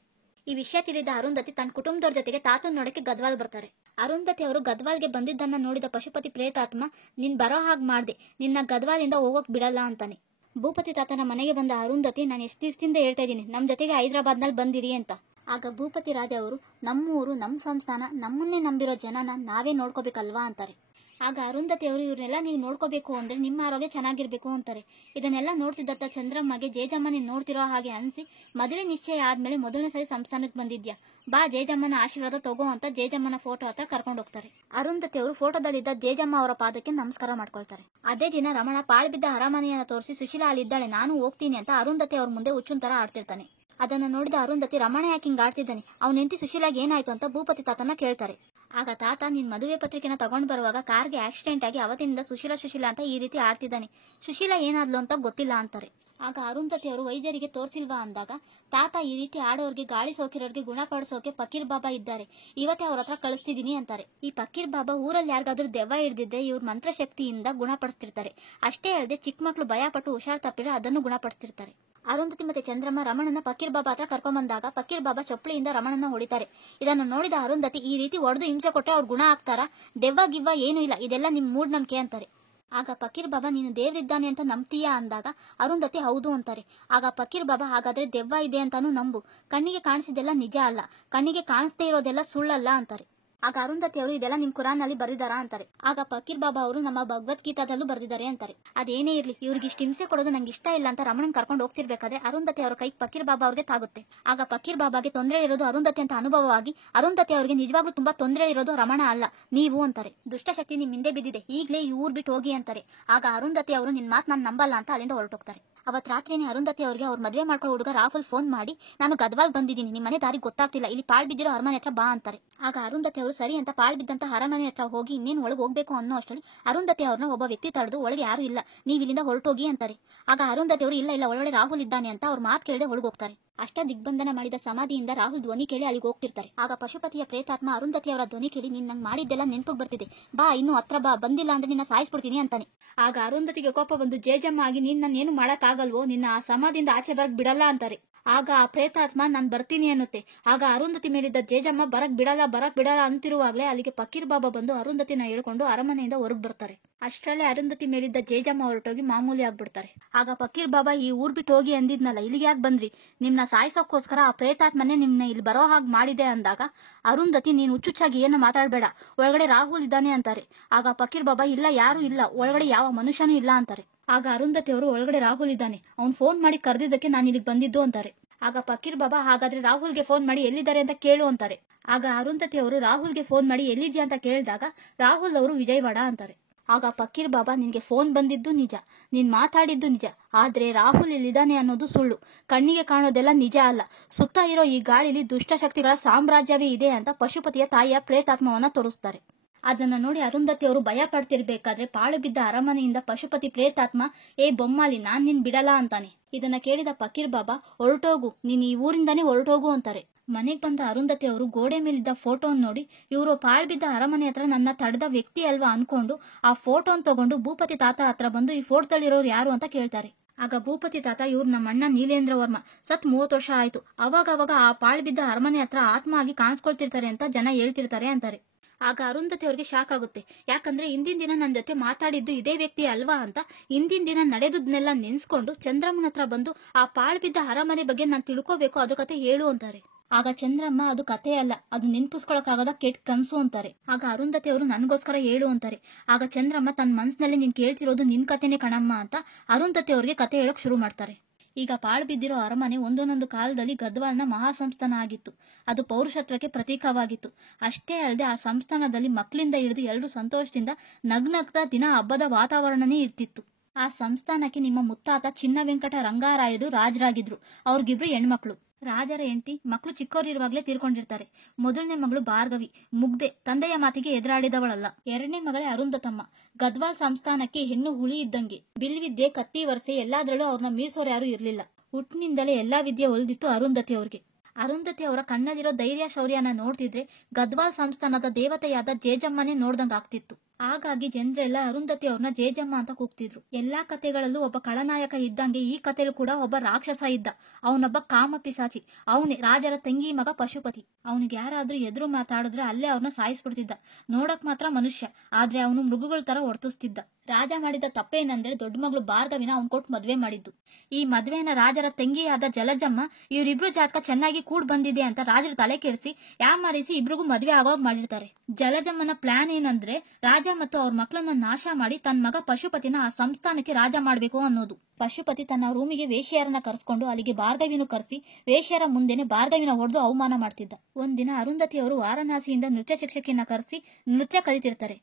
ಈ ವಿಷಯ ತಿಳಿದ ಅರುಂಧತಿ ತನ್ನ ಕುಟುಂಬದವ್ರ ಜೊತೆಗೆ ತಾತನ್ ನೋಡಕ್ಕೆ ಗದ್ವಾಲ್ ಬರ್ತಾರೆ. ಅರುಂಧತಿ ಅವರು ಗದ್ವಾಲ್ಗೆ ಬಂದಿದ್ದನ್ನ ನೋಡಿದ ಪಶುಪತಿ ಪ್ರೇತಾತ್ಮ, ನೀನ್ ಬರೋ ಹಾಗೆ ಮಾಡ್ದೆ, ನಿನ್ನ ಗದ್ವಾಲಿಂದ ಹೋಗೋಕ್ ಬಿಡಲ್ಲ ಅಂತಾನೆ. ಭೂಪತಿ ತಾತನ ಮನೆಗೆ ಬಂದ ಅರುಂಧತಿ, ನಾನು ಎಷ್ಟು ದಿವಸದಿಂದ ಹೇಳ್ತಾ ಇದ್ದೀನಿ ನಮ್ ಜೊತೆಗೆ ಹೈದರಾಬಾದ್ನಲ್ಲಿ ಬಂದಿರಿ ಅಂತ. ಆಗ ಭೂಪತಿ ರಾಜ ಅವರು, ನಮ್ಮೂರು, ನಮ್ ಸಂಸ್ಥಾನ, ನಮ್ಮನ್ನೇ ನಂಬಿರೋ ಜನನ ನಾವೇ ನೋಡ್ಕೋಬೇಕಲ್ವಾ ಅಂತಾರೆ. ಆಗ ಅರುಂಧತಿ ಅವರು, ಇವ್ರನ್ನೆಲ್ಲ ನೀವು ನೋಡ್ಕೋಬೇಕು ಅಂದ್ರೆ ನಿಮ್ಮ ಆರೋಗ್ಯ ಚೆನ್ನಾಗಿರ್ಬೇಕು ಅಂತಾರೆ. ಇದನ್ನೆಲ್ಲ ನೋಡ್ತಿದ್ದ ಚಂದ್ರಮ್ಮಗೆ, ಜೇಜಮ್ಮ ನೀನ್ ನೋಡ್ತಿರೋ ಹಾಗೆ ಅನ್ಸಿ ಮದುವೆ ನಿಶ್ಚಯ ಆದ್ಮೇಲೆ ಮೊದಲನೇ ಸರಿ ಸಂಸ್ಥಾನಕ್ಕೆ ಬಂದಿದ್ಯಾ, ಬಾ ಜೇಜಮ್ಮನ ಆಶೀರ್ವಾದ ತಗೋ ಅಂತ ಜೇಜಮ್ಮನ ಫೋಟೋ ಹತ್ರ ಕರ್ಕೊಂಡು ಹೋಗ್ತಾರೆ. ಅರುಂಧತಿ ಅವರು ಫೋಟೋದಲ್ಲಿದ್ದ ಜೇಜಮ್ಮ ಅವರ ಪಾದಕ್ಕೆ ನಮಸ್ಕಾರ ಮಾಡ್ಕೊಳ್ತಾರೆ. ಅದೇ ದಿನ ರಮಣ ಪಾಳು ಬಿದ್ದ ಅರಮನೆಯನ್ನ ತೋರಿಸಿ ಸುಶೀಲಾ ಅಲ್ಲಿದ್ದಾಳೆ, ನಾನು ಹೋಗ್ತೀನಿ ಅಂತ ಅರುಂಧತಿ ಅವ್ರ ಮುಂದೆ ಹುಚ್ಚುನ್ ತರ ಆಡ್ತಿರ್ತಾನೆ. ಅದನ್ನ ನೋಡಿದ ಅರುಂಧತಿ, ರಮಣ ಯಾಕೆ ಹಿಂಗ್ ಆಡ್ತಿದ್ದಾನೆ, ಅವ್ನ ಹೆಂಡತಿ ಸುಶೀಲಾಗೆ ಏನಾಯ್ತು ಅಂತ ಭೂಪತಿ ತಾತನ ಕೇಳ್ತಾರೆ. ಆಗ ತಾತ, ನಿನ್ ಮದುವೆ ಪತ್ರಿಕೆನ ತಗೊಂಡ್ ಬರುವಾಗ ಕಾರ್ಗೆ ಆಕ್ಸಿಡೆಂಟ್ ಆಗಿ ಅವತ್ತಿನಿಂದ ಸುಶೀಲಾ ಅಂತ ಈ ರೀತಿ ಆಡ್ತಿದ್ದಾನೆ, ಸುಶೀಲಾ ಏನಾದ್ಲು ಅಂತ ಗೊತ್ತಿಲ್ಲ ಅಂತಾರೆ. ಆಗ ಅರುಂಧತಿ ಅವರು ವೈದ್ಯರಿಗೆ ತೋರಿಸಿಲ್ವಾ ಅಂದಾಗ ತಾತ, ಈ ರೀತಿ ಆಡೋರ್ಗೆ, ಗಾಳಿ ಸೋಕಿರೋರ್ಗೆ ಗುಣಪಡಿಸೋಕೆ ಫಕೀರ್ ಬಾಬಾ ಇದ್ದಾರೆ, ಇವತ್ತೇ ಅವ್ರ ಹತ್ರ ಕಳಿಸ್ತಿದೀನಿ ಅಂತಾರೆ. ಈ ಫಕೀರ್ ಬಾಬಾ ಊರಲ್ಲಿ ಯಾರಿಗಾದ್ರೂ ದೆವ್ವ ಹಿಡಿದಿದ್ರೆ ಇವ್ರ ಮಂತ್ರಶಕ್ತಿಯಿಂದ ಗುಣಪಡಿಸ್ತಿರ್ತಾರೆ. ಅಷ್ಟೇ ಅಲ್ಲದೆ ಚಿಕ್ಕ ಮಕ್ಳು ಭಯ ಪಟ್ಟು ಹುಷಾರ್ ತಪ್ಪಿದ್ರೆ ಅದನ್ನು ಗುಣಪಡಿಸ್ತಿರ್ತಾರೆ. ಅರುಂಧತಿ ಮತ್ತೆ ಚಂದ್ರಮ್ಮ ರಮಣನ ಫಕೀರ್ ಬಾಬಾ ಹತ್ರ ಕರ್ಕೊಂಡ್ ಬಂದಾಗ ಫಕೀರ್ ಬಾಬಾ ಚಪ್ಪಲಿಯಿಂದ ರಮಣನ ಹೊಡಿತಾರೆ. ಇದನ್ನು ನೋಡಿದ ಅರುಂಧತಿ, ಈ ರೀತಿ ಹೊಡೆದು ಹಿಂಸೆ ಕೊಟ್ರೆ ಅವ್ರು ಗುಣ ಆಗ್ತಾರ, ದೆವ್ವ ಗಿವ್ವ ಏನು ಇಲ್ಲ, ಇದೆಲ್ಲ ನಿಮ್ ಮೂಢನಂಬಿಕೆ ಅಂತಾರೆ. ಆಗ ಫಕೀರ್ ಬಾಬಾ, ನೀನು ದೇವ್ರಿದ್ದಾನೆ ಅಂತ ನಂಬ್ತೀಯಾ ಅಂದಾಗ ಅರುಂಧತಿ ಹೌದು ಅಂತಾರೆ. ಆಗ ಫಕೀರ್ ಬಾಬಾ, ಹಾಗಾದ್ರೆ ದೆವ್ವ ಇದೆ ಅಂತಾನು ನಂಬು, ಕಣ್ಣಿಗೆ ಕಾಣಿಸಿದೆಲ್ಲ ನಿಜ ಅಲ್ಲ, ಕಣ್ಣಿಗೆ ಕಾಣಿಸ್ದೇ ಇರೋದೆಲ್ಲ ಸುಳ್ಳಲ್ಲ ಅಂತಾರೆ. ಆಗ ಅರುಂಧತಿ ಅವರು ಇದೆಲ್ಲ ನಿಮ್ ಕುರಾನ್ ನಲ್ಲಿ ಬರೆದಿದ್ದಾರಾ ಅಂತಾರೆ. ಆಗ ಫಕೀರ್ ಬಾಬಾ ಅವರು ನಮ್ಮ ಭಗವದ್ಗೀತಾದಲ್ಲೂ ಬರೆದಿದ್ದಾರೆ ಅಂತಾರೆ. ಅದೇನೇ ಇರ್ಲಿ, ಇವ್ರಿಗೆ ಇಷ್ಟು ಹಿಂಸೆ ಕೊಡೋದು ನಂಗೆ ಇಷ್ಟ ಇಲ್ಲ ಅಂತ ರಮಣನ್ ಕರ್ಕೊಂಡು ಹೋಗ್ತಿರ್ಬೇಕಾದ್ರೆ ಅರುಂಧತಿ ಅವರ ಕೈ ಫಕೀರ್ ಬಾಬಾ ಅವ್ರಿಗೆ ತಾಗುತ್ತೆ. ಆಗ ಫಕೀರ್ ಬಾಬಾಗೆ ತೊಂದರೆ ಇರೋದು ಅರುಂಧತಿ ಅಂತ ಅನುಭವವಾಗಿ ಅರುಂಧತಿ ಅವರಿಗೆ ನಿಜವಾಗ್ಲೂ ತುಂಬಾ ತೊಂದರೆ ಇರೋದು ರಮಣ ಅಲ್ಲ, ನೀವು ಅಂತಾರೆ. ದುಷ್ಟಶಕ್ತಿ ನಿಮ್ ಹಿಂದೆ ಬಿದ್ದಿದೆ, ಈಗಲೇ ಈ ಊರ್ ಬಿಟ್ಟು ಹೋಗಿ ಅಂತಾರೆ. ಆಗ ಅರುಂಧತಿ ಅವರು ನಿನ್ ಮಾತು ನಾನು ನಂಬಲ್ಲ ಅಂತ ಅಲ್ಲಿಂದ ಹೊರಟೋಗ್ತಾರೆ. ಅವತ್ ರಾತ್ರಿನೇ ಅರುಂಧತಿ ಅವರಿಗೆ ಅವ್ರ ಮದುವೆ ಮಾಡ್ಕೊಳ್ಳೋ ಹುಡುಗ ರಾಹುಲ್ ಫೋನ್ ಮಾಡಿ, ನಾನು ಗದ್ವಾಲ್ ಬಂದಿದ್ದೀನಿ, ನಿಮ್ಮ ಮನೆ ದಾರಿ ಗೊತ್ತಾಗ್ತಿಲ್ಲ, ಇಲ್ಲಿ ಪಾಳ್ ಬಿದ್ದಿರೋ ಅರಮನೆ ಹತ್ರ ಬಾ ಅಂತಾರೆ. ಆಗ ಅರುಂಧತಿ ಅವರು ಸರಿ ಅಂತ ಪಾಳ್ ಬಿದ್ದಂತ ಅರಮನೆ ಹತ್ರ ಹೋಗಿ ಇನ್ನೇನು ಒಳಗೆ ಹೋಗ್ಬೇಕು ಅನ್ನೋ ಅಷ್ಟರಲ್ಲಿ ಅರುಂಧತಿ ಅವ್ರನ್ನ ಒಬ್ಬ ವ್ಯಕ್ತಿ ತಡೆದು ಒಳಗೆ ಯಾರು ಇಲ್ಲ, ನೀವು ಇಲ್ಲಿಂದ ಹೊರಟೋಗಿ ಅಂತಾರೆ. ಆಗ ಅರುಂಧತಿ ಅವರು ಇಲ್ಲ ಇಲ್ಲ ಒಳಗಡೆ ರಾಹುಲ್ ಇದ್ದಾನೆ ಅಂತ ಅವ್ರ ಮಾತು ಕೇಳದೆ ಒಳಗೆ ಹೋಗ್ತಾರೆ. ಅಷ್ಟ ದಿಗ್ಬಂಧನ ಮಾಡಿದ ಸಮಾಧಿಯಿಂದ ರಾಹುಲ್ ಧ್ವನಿ ಕೇಳಿ ಅಲ್ಲಿಗೆ ಹೋಗ್ತಿರ್ತಾರೆ. ಆಗ ಪಶುಪತಿಯ ಪ್ರೇತಾತ್ಮ ಅರುಂಧತಿ ಅವರ ಧ್ವನಿ ಕೇಳಿ ನೀನ್ ನಂಗೆ ಮಾಡಿದ್ದೆಲ್ಲ ನೆನಪಿಗೆ ಬರ್ತಿದೆ, ಬಾ ಇನ್ನು ಹತ್ರ ಬಾ, ಬಂದಿಲ್ಲ ಅಂದ್ರೆ ನಿನ್ನ ಸಾಯಿಸ್ಬಿಡ್ತೀನಿ ಅಂತಾನೆ. ಆಗ ಅರುಂಧತಿಗೆ ಕೋಪ ಬಂದು ಜೇಜಮ್ಮ ಆಗಿ ನೀನ್ ನನ್ನ ಏನು ಮಾಡಕ್ಕಾಗಲ್ವೋ, ನಿನ್ನ ಆ ಸಮಾಧಿಯಿಂದ ಆಚೆ ಬರಕ್ ಬಿಡಲ್ಲ ಅಂತಾರೆ. ಆಗ ಆ ಪ್ರೇತಾತ್ಮ ನಾನ್ ಬರ್ತೀನಿ ಅನ್ನುತ್ತೆ. ಆಗ ಅರುಂಧತಿ ಮೇಲಿದ್ದ ಜೇಜಮ್ಮ ಬರಕ್ ಬಿಡಲ್ಲ ಅಂತಿರುವಾಗಲೇ ಅಲ್ಲಿಗೆ ಫಕೀರ್ ಬಾಬಾ ಬಂದು ಅರುಂಧತಿನ ಹೇಳ್ಕೊಂಡು ಅರಮನೆಯಿಂದ ಹೊರಗ್ ಬರ್ತಾರೆ. ಅಷ್ಟರಲ್ಲೇ ಅರುಂಧತಿ ಮೇಲಿದ್ದ ಜೇಜಮ್ಮ ಹೊರಟೋಗಿ ಮಾಮೂಲಿ ಆಗ್ಬಿಡ್ತಾರೆ. ಆಗ ಫಕೀರ್ ಬಾಬಾ ಈ ಊರ್ ಬಿಟ್ಟು ಹೋಗಿ ಅಂದಿದ್ನಲ್ಲ, ಇಲ್ಲಿಗೆ ಯಾಕೆ ಬಂದ್ರಿ, ನಿಮ್ನ ಸಾಯಿಸೋಕ್ಕೋಸ್ಕರ ಆ ಪ್ರೇತಾತ್ಮನೆ ನಿಮ್ನ ಇಲ್ಲಿ ಬರೋ ಹಾಗೆ ಮಾಡಿದೆ ಅಂದಾಗ ಅರುಂಧತಿ ನೀನು ಹುಚ್ಚುಚ್ಚಾಗಿ ಏನು ಮಾತಾಡಬೇಡ, ಒಳಗಡೆ ರಾಹುಲ್ ಇದ್ದಾನೆ ಅಂತಾರೆ. ಆಗ ಫಕೀರ್ ಬಾಬಾ ಇಲ್ಲ ಯಾರು ಇಲ್ಲ, ಒಳಗಡೆ ಯಾವ ಮನುಷ್ಯನೂ ಇಲ್ಲ ಅಂತಾರೆ. ಆಗ ಅರುಂಧತಿ ಅವರು ಒಳಗಡೆ ರಾಹುಲ್ ಇದ್ದಾನೆ, ಅವ್ನು ಫೋನ್ ಮಾಡಿ ಕರೆದಿದ್ದಕ್ಕೆ ನಾನು ಇಲ್ಲಿಗೆ ಬಂದಿದ್ದು ಅಂತಾರೆ. ಆಗ ಫಕೀರ್ ಬಾಬಾ ಹಾಗಾದ್ರೆ ರಾಹುಲ್ಗೆ ಫೋನ್ ಮಾಡಿ ಎಲ್ಲಿದ್ದಾರೆ ಅಂತ ಕೇಳು ಅಂತಾರೆ. ಆಗ ಅರುಂಧತಿ ಅವರು ರಾಹುಲ್ಗೆ ಫೋನ್ ಮಾಡಿ ಎಲ್ಲಿದ್ಯಾ ಅಂತ ಕೇಳಿದಾಗ ರಾಹುಲ್ ಅವರು ವಿಜಯವಾಡ ಅಂತಾರೆ. ಆಗ ಫಕೀರ್ ಬಾಬಾ ನಿನ್ಗೆ ಫೋನ್ ಬಂದಿದ್ದು ನಿಜ, ನೀನ್ ಮಾತಾಡಿದ್ದು ನಿಜ, ಆದ್ರೆ ರಾಹುಲ್ ಇಲ್ಲಿದ್ದಾನೆ ಅನ್ನೋದು ಸುಳ್ಳು, ಕಣ್ಣಿಗೆ ಕಾಣೋದೆಲ್ಲ ನಿಜ ಅಲ್ಲ, ಸುತ್ತ ಇರೋ ಈ ಗಾಳಿಲಿ ದುಷ್ಟಶಕ್ತಿಗಳ ಸಾಮ್ರಾಜ್ಯವೇ ಇದೆ ಅಂತ ಪಶುಪತಿಯ ತಾಯಿಯ ಪ್ರೇತಾತ್ಮವನ್ನ ತೋರಿಸ್ತಾರೆ. ಅದನ್ನ ನೋಡಿ ಅರುಂಧತಿ ಅವರು ಭಯ ಪಡ್ತಿರ್ಬೇಕಾದ್ರೆ ಪಾಳು ಬಿದ್ದ ಅರಮನೆಯಿಂದ ಪಶುಪತಿ ಪ್ರೇತಾತ್ಮ ಏ ಬೊಮ್ಮಾಲಿ ನಾನ್ ನಿನ್ ಬಿಡಲ್ಲ ಅಂತಾನೆ. ಇದನ್ನ ಕೇಳಿದ ಫಕೀರ್ ಬಾಬಾ ಹೊರಟೋಗು, ನೀನ್ ಈ ಊರಿಂದಾನೇ ಹೊರಟೋಗು ಅಂತಾರೆ. ಮನೆಗ್ ಬಂದ ಅರುಂಧತಿ ಅವರು ಗೋಡೆ ಮೇಲಿದ್ದ ಫೋಟೋನ್ ನೋಡಿ ಇವರು ಪಾಳ್ ಬಿದ್ದ ಅರಮನೆ ಹತ್ರ ನನ್ನ ತಡೆದ ವ್ಯಕ್ತಿ ಅಲ್ವಾ ಅನ್ಕೊಂಡು ಆ ಫೋಟೋನ್ ತಗೊಂಡು ಭೂಪತಿ ತಾತ ಹತ್ರ ಬಂದು ಈ ಫೋಟೋದಲ್ಲಿರೋರು ಯಾರು ಅಂತ ಕೇಳ್ತಾರೆ. ಆಗ ಭೂಪತಿ ತಾತ ಇವ್ರು ನಮ್ಮ ಅಣ್ಣ ನೀಲೇಂದ್ರ ವರ್ಮ, ಸತ್ 30 ವರ್ಷ ಆಯ್ತು, ಅವಾಗ ಆ ಪಾಳ್ ಬಿದ್ದ ಅರಮನೆ ಹತ್ರ ಆತ್ಮ ಆಗಿ ಕಾಣಿಸ್ಕೊಳ್ತಿರ್ತಾರೆ ಅಂತ ಜನ ಹೇಳ್ತಿರ್ತಾರೆ ಅಂತಾರೆ. ಆಗ ಅರುಂಧತಿ ಅವ್ರಿಗೆ ಶಾಕ್ ಆಗುತ್ತೆ, ಯಾಕಂದ್ರೆ ಹಿಂದಿನ ದಿನ ನನ್ನ ಜೊತೆ ಮಾತಾಡಿದ್ದು ಇದೇ ವ್ಯಕ್ತಿ ಅಲ್ವಾ ಅಂತ ಹಿಂದಿನ ದಿನ ನಡೆದುದನ್ನೆಲ್ಲ ನೆನ್ಸ್ಕೊಂಡು ಚಂದ್ರಮ್ಮನ ಹತ್ರ ಬಂದು ಆ ಪಾಳ್ ಬಿದ್ದ ಅರಮನೆ ಬಗ್ಗೆ ನಾನು ತಿಳ್ಕೋಬೇಕು, ಅದ್ರ ಕತೆ ಹೇಳು ಅಂತಾರೆ. ಆಗ ಚಂದ್ರಮ್ಮ ಅದು ಕತೆ ಅಲ್ಲ, ಅದು ನೆನ್ಪಿಸ್ಕೊಳಕ್ಕಾಗದ ಕೆಟ್ಟ ಕನ್ಸು ಅಂತಾರೆ. ಆಗ ಅರುಂಧತಿ ಅವರು ನನ್ಗೋಸ್ಕರ ಹೇಳು ಅಂತಾರೆ. ಆಗ ಚಂದ್ರಮ್ಮ ತನ್ನ ಮನ್ಸಿನಲ್ಲಿ ನೀನ್ ಕೇಳ್ತಿರೋದು ನಿನ್ ಕತೆನೆ ಕಣಮ್ಮ ಅಂತ ಅರುಂಧತಿ ಅವ್ರಿಗೆ ಕತೆ ಹೇಳಕ್ ಶುರು ಮಾಡ್ತಾರೆ. ಈಗ ಪಾಳು ಬಿದ್ದಿರೋ ಅರಮನೆ ಒಂದೊಂದೊಂದು ಕಾಲದಲ್ಲಿ ಗದ್ವಾಲ್ನ ಮಹಾಸಂಸ್ಥಾನ ಆಗಿತ್ತು. ಅದು ಪೌರುಷತ್ವಕ್ಕೆ ಪ್ರತೀಕವಾಗಿತ್ತು. ಅಷ್ಟೇ ಅಲ್ಲದೆ ಆ ಸಂಸ್ಥಾನದಲ್ಲಿ ಮಕ್ಕಳಿಂದ ಹಿಡಿದು ಎಲ್ಲರೂ ಸಂತೋಷದಿಂದ ನಗ್ನಗ್ತಾ ದಿನ ಹಬ್ಬದ ವಾತಾವರಣನೇ ಇರ್ತಿತ್ತು. ಆ ಸಂಸ್ಥಾನಕ್ಕೆ ನಿಮ್ಮ ಮುತ್ತಾತ ಚಿನ್ನ ವೆಂಕಟ ರಂಗಾರಾಯುಡು ರಾಜರಾಗಿದ್ರು. ಅವ್ರಿಗಿಬ್ರು ಹೆಣ್ಮಕ್ಳು. ರಾಜರ ಹೆಂಡತಿ ಮಕ್ಕಳು ಚಿಕ್ಕವರಿರುವಾಗಲೇ ತೀರ್ಕೊಂಡಿರ್ತಾರೆ. ಮೊದಲನೇ ಮಗಳು ಭಾರ್ಗವಿ, ಮುಗ್ದೆ, ತಂದೆಯ ಮಾತಿಗೆ ಎದುರಾಡಿದವಳಲ್ಲ. ಎರಡನೇ ಮಗಳೇ ಅರುಂಧತಮ್ಮ. ಗದ್ವಾಲ್ ಸಂಸ್ಥಾನಕ್ಕೆ ಹೆಣ್ಣು ಹುಳಿ ಇದ್ದಂಗೆ, ಬಿಲ್ವಿದ್ಯೆ ಕತ್ತಿ ವರ್ಸೆ ಎಲ್ಲಾದ್ರಲ್ಲೂ ಅವ್ರನ್ನ ಮೀರ್ಸೋರು ಯಾರು ಇರ್ಲಿಲ್ಲ. ಹುಟ್ಟಿನಿಂದಲೇ ಎಲ್ಲಾ ವಿದ್ಯೆ ಒಲ್ದಿತ್ತು ಅರುಂಧತಿ ಅವ್ರಿಗೆ. ಅರುಂಧತಿ ಅವರ ಕಣ್ಣಲ್ಲಿರೋ ಧೈರ್ಯ ಶೌರ್ಯನ ನೋಡ್ತಿದ್ರೆ ಗದ್ವಾಲ್ ಸಂಸ್ಥಾನದ ದೇವತೆಯಾದ ಜೇಜಮ್ಮನೇ ನೋಡ್ದಂಗ್ ಆಗ್ತಿತ್ತು. ಹಾಗಾಗಿ ಜನರೆಲ್ಲ ಅರುಂಧತಿ ಅವ್ರನ್ನ ಜೇಜಮ್ಮ ಅಂತ ಕೂಗ್ತಿದ್ರು. ಎಲ್ಲಾ ಕತೆಗಳಲ್ಲೂ ಒಬ್ಬ ಖಳನಾಯಕ ಇದ್ದಂಗೆ ಈ ಕತೆಲೂ ಕೂಡ ಒಬ್ಬ ರಾಕ್ಷಸ ಇದ್ದ. ಅವನೊಬ್ಬ ಕಾಮ ಪಿಸಾಚಿ. ಅವನೇ ರಾಜರ ತಂಗಿ ಮಗ ಪಶುಪತಿ. ಅವನಿಗೆ ಯಾರಾದ್ರೂ ಎದುರು ಮಾತಾಡಿದ್ರೆ ಅಲ್ಲೇ ಅವ್ರನ್ನ ಸಾಯಿಸ್ಬಿಡ್ತಿದ್ದ. ನೋಡಕ್ ಮಾತ್ರ ಮನುಷ್ಯ, ಆದ್ರೆ ಅವನು ಮೃಗಗಳ ತರ ವರ್ತಿಸ್ತಿದ್ದ. ರಾಜ ಮಾಡಿದ ತಪ್ಪೇನಂದ್ರೆ ದೊಡ್ಡ ಮಗಳು ಭಾರ್ಗವಿನ ಅವ್ನ್ ಕೊಟ್ಟು ಮದ್ವೆ ಮಾಡಿದ್ದು. ಈ ಮದ್ವೆನ ರಾಜರ ತಂಗಿಯಾದ ಜಲಜಮ್ಮ ಇವರಿಬ್ರು ಜಾತಕ ಚೆನ್ನಾಗಿ ಕೂಡ್ ಬಂದಿದೆ ಅಂತ ರಾಜರ ತಲೆ ಕೆಡಿಸಿ ಯಾಮಾರಿಸಿ ಇಬ್ರಿಗೂ ಮದ್ವೆ ಆಗೋಗ್ ಮಾಡಿರ್ತಾರೆ. ಜಲಜಮ್ಮನ ಪ್ಲಾನ್ ಏನಂದ್ರೆ ರಾಜ ಮತ್ತು ಅವ್ರ ಮಕ್ಕಳನ್ನ ನಾಶ ಮಾಡಿ ತನ್ನ ಮಗ ಪಶುಪತಿನ ಆ ಸಂಸ್ಥಾನಕ್ಕೆ ರಾಜ ಮಾಡ್ಬೇಕು ಅನ್ನೋದು. ಪಶುಪತಿ ತನ್ನ ರೂಮಿಗೆ ವೇಶ್ಯರನ್ನ ಕರ್ಸ್ಕೊಂಡು ಅಲ್ಲಿಗೆ ಭಾರ್ಗವಿನೂ ಕರೆಸಿ ವೇಶ್ಯರ ಮುಂದೆನೆ ಭಾರ್ಗವಿನ ಹೊಡೆದು ಅವಮಾನ ಮಾಡ್ತಿದ್ದ. ಒಂದಿನ ಅರುಂಧತಿ ಅವರು ವಾರಣಾಸಿಯಿಂದ ನೃತ್ಯ ಶಿಕ್ಷಕಿಯನ್ನ ಕರೆಸಿ ನೃತ್ಯ ಕಲಿತಿರ್ತಾರೆ.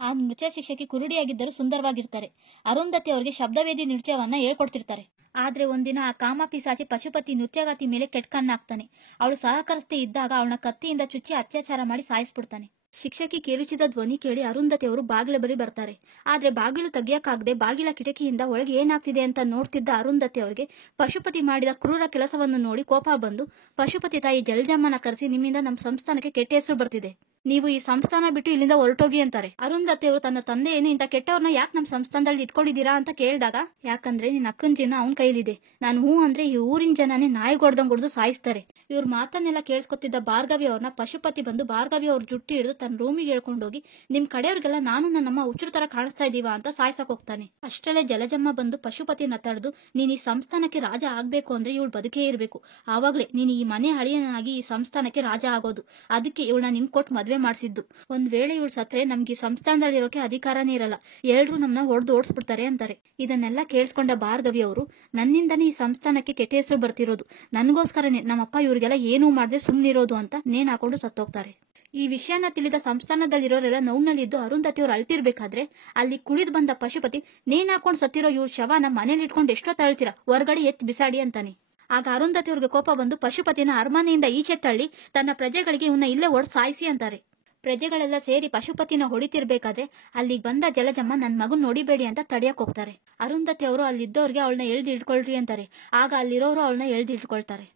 ಆ ನೃತ್ಯ ಶಿಕ್ಷಕಿ ಕುರುಡಿಯಾಗಿದ್ದರೂ ಸುಂದರವಾಗಿರ್ತಾರೆ. ಅರುಂಧತಿ ಅವರಿಗೆ ಶಬ್ದವೇದಿ ನೃತ್ಯವನ್ನ ಹೇಳ್ಕೊಡ್ತಿರ್ತಾರೆ. ಆದ್ರೆ ಒಂದಿನ ಆ ಕಾಮ ಪಿಸಾಚಿ ಪಶುಪತಿ ನೃತ್ಯಗಾತಿ ಮೇಲೆ ಕೆಟ್ಟ ಕಣ್ಣಾಗ್ತಾನೆ. ಅವಳು ಸಹಕರಿಸದೇ ಇದ್ದಾಗ ಅವಳನ್ನ ಕತ್ತಿಯಿಂದ ಚುಚ್ಚಿ ಅತ್ಯಾಚಾರ ಮಾಡಿ ಸಾಯಿಸ್ಬಿಡ್ತಾನೆ. ಶಿಕ್ಷಕಿ ಕಿರುಚಿದ ಧ್ವನಿ ಕೇಳಿ ಅರುಂಧತಿ ಅವರು ಬಾಗಿಲ ಬಳಿ ಬರ್ತಾರೆ. ಆದ್ರೆ ಬಾಗಿಲು ತೆಗಿಯಕ್ಕಾಗದೆ ಬಾಗಿಲ ಕಿಟಕಿಯಿಂದ ಒಳಗೆ ಏನಾಗ್ತಿದೆ ಅಂತ ನೋಡ್ತಿದ್ದ ಅರುಂಧತಿ ಅವರಿಗೆ ಪಶುಪತಿ ಮಾಡಿದ ಕ್ರೂರ ಕೆಲಸವನ್ನು ನೋಡಿ ಕೋಪ ಬಂದು ಪಶುಪತಿ ತಾಯಿ ಜಲಜಮ್ಮನ ಕರೆಸಿ ನಿಮ್ಮಿಂದ ನಮ್ಮ ಸಂಸ್ಥಾನಕ್ಕೆ ಕೆಟ್ಟ ಹೆಸರು ಬರ್ತಿದೆ, ನೀವು ಈ ಸಂಸ್ಥಾನ ಬಿಟ್ಟು ಇಲ್ಲಿಂದ ಹೊರಟೋಗಿ ಅಂತಾರೆ. ಅರುಂಧತಿ ಅವರು ತನ್ನ ತಂದೆ ಏನು ಇಂಥ ಕೆಟ್ಟವ್ರನ್ನ ಯಾಕೆ ನಮ್ಮ ಸಂಸ್ಥಾನದಲ್ಲಿ ಇಟ್ಕೊಂಡಿದ್ದೀರಾ ಅಂತ ಕೇಳಿದಾಗ, ಯಾಕಂದ್ರೆ ನಿನ್ನ ಅಕ್ಕನ ಜೀವನ ಅವನ ಕೈಲಿದೆ, ನಾನು ಹೂ ಅಂದ್ರೆ ಈ ಊರಿನ ಜನನೇ ನಾಯಿಗೊಡ್ದಂಗ್ ಹೊಡೆದು ಸಾಯಿಸ್ತಾರೆ. ಇವ್ರ ಮಾತನ್ನೆಲ್ಲ ಕೇಳಿಸ್ಕೊತಿದ್ದ ಭಾರ್ಗವಿ ಅವ್ರನ್ನ ಪಶುಪತಿ ಬಂದು ಭಾರ್ಗವಿ ಅವ್ರ ಜುಟ್ಟಿ ಹಿಡಿದು ತನ್ನ ರೂಮಿಗೆ ಹೇಳ್ಕೊಂಡೋಗಿ ನಿಮ್ ಕಡೆಯವ್ರಿಗೆಲ್ಲ ನಾನು ನನ್ನಮ್ಮ ಹುಚ್ಚರ ತರ ಕಾಣಿಸ್ತಾ ಇದೀವ ಅಂತ ಸಾಯ್ಸಕ್ ಹೋಗ್ತಾನೆ. ಅಷ್ಟರಲ್ಲೇ ಜಲಜಮ್ಮ ಬಂದು ಪಶುಪತಿನ ತಡೆದು ನೀನ್ ಈ ಸಂಸ್ಥಾನಕ್ಕೆ ರಾಜ ಆಗ್ಬೇಕು ಅಂದ್ರೆ ಇವಳು ಬದುಕೇ ಇರ್ಬೇಕು, ಆವಾಗ್ಲೇ ನೀನ್ ಈ ಮನೆ ಹಳಿಯನಾಗಿ ಈ ಸಂಸ್ಥಾನಕ್ಕೆ ರಾಜ ಆಗೋದು, ಅದಕ್ಕೆ ಇವಳನ್ನ ನಿಂಗೆ ಕೊಟ್ಟು ಮದ್ವೆ ಮದುವೆ ಮಾಡಿಸಿದ್ದು. ಒಂದ್ ವೇಳೆ ಇವಳು ಸತ್ರೆ ನಮ್ಗೆ ಈ ಸಂಸ್ಥಾನದಲ್ಲಿರೋಕೆ ಅಧಿಕಾರನೇ ಇರಲ್ಲ, ಎಲ್ರು ನಮ್ಮನ್ನ ಹೊಡೆದು ಓಡಿಸ್ಬಿಡ್ತಾರೆ ಅಂತಾರೆ. ಇದನ್ನೆಲ್ಲ ಕೇಳಿಸ್ಕೊಂಡ ಭಾರ್ಗವಿ ಅವರು, ನನ್ನಿಂದನೇ ಈ ಸಂಸ್ಥಾನಕ್ಕೆ ಕೆಟ್ಟ ಹೆಸರು ಬರ್ತಿರೋದು, ನನಗೋಸ್ಕರನೇ ನಮ್ಮಪ್ಪ ಇವ್ರಿಗೆಲ್ಲ ಏನೂ ಮಾಡದೆ ಸುಮ್ಮನಿರೋದು ಅಂತ ನೇಣು ಹಾಕೊಂಡು ಸತ್ತೋಗ್ತಾರೆ. ಈ ವಿಷಯನ ತಿಳಿದ ಸಂಸ್ಥಾನದಲ್ಲಿರೋರೆಲ್ಲ ನೋವ್ನಲ್ಲಿದ್ದು ಅರುಂಧತಿ ಅವ್ರು ಅಳ್ತಿರ್ಬೇಕಾದ್ರೆ ಅಲ್ಲಿ ಕುಳಿದು ಬಂದ ಪಶುಪತಿ, ನೇಣು ಹಾಕೊಂಡು ಸತ್ತಿರೋ ಇವ್ರ ಶವನ ಮನೇಲಿ ಇಟ್ಕೊಂಡು ಎಷ್ಟೋ ತಳ್ತೀರಾ, ಹೊರಗಡೆ ಎತ್ತಿ ಬಿಸಾಡಿ ಅಂತಾನೆ. ಆಗ ಅರುಂಧತಿ ಅವ್ರಿಗೆ ಕೋಪ ಬಂದು ಪಶುಪತಿನ ಅರಮನೆಯಿಂದ ಈಚೆ ತಳ್ಳಿ ತನ್ನ ಪ್ರಜೆಗಳಿಗೆ ಇವನ್ನ ಇಲ್ಲೇ ಹೊಡೆದು ಸಾಯಿಸಿ ಅಂತಾರೆ. ಪ್ರಜೆಗಳೆಲ್ಲ ಸೇರಿ ಪಶುಪತಿನ ಹೊಡಿತಿರ್ಬೇಕಾದ್ರೆ ಅಲ್ಲಿಗೆ ಬಂದ ಜಲಜಮ್ಮ ನನ್ ಮಗನ್ ನೋಡಿಬೇಡಿ ಅಂತ ತಡೆಯಕ್ ಹೋಗ್ತಾರೆ. ಅರುಂಧತಿ ಅವರು ಅಲ್ಲಿದ್ದವ್ರಿಗೆ ಅವಳನ್ನ ಎಳ್ದು ಇಟ್ಕೊಳ್ರಿ ಅಂತಾರೆ. ಆಗ ಅಲ್ಲಿರೋರು ಅವಳನ್ನ ಎಳ್ದು ಇಟ್ಕೊಳ್ತಾರೆ.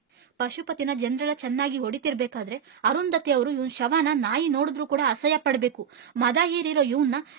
ಪಶುಪತಿನ ಜನರೆಲ್ಲ ಚೆನ್ನಾಗಿ ಹೊಡಿತಿರ್ಬೇಕಾದ್ರೆ ಅರುಂಧತಿ ಅವರು ಇವನ್ ಶವನ ನಾಯಿ ನೋಡಿದ್ರು ಕೂಡ ಅಸಹ್ಯ ಪಡಬೇಕು, ಮದ ಹೀರಿರೋ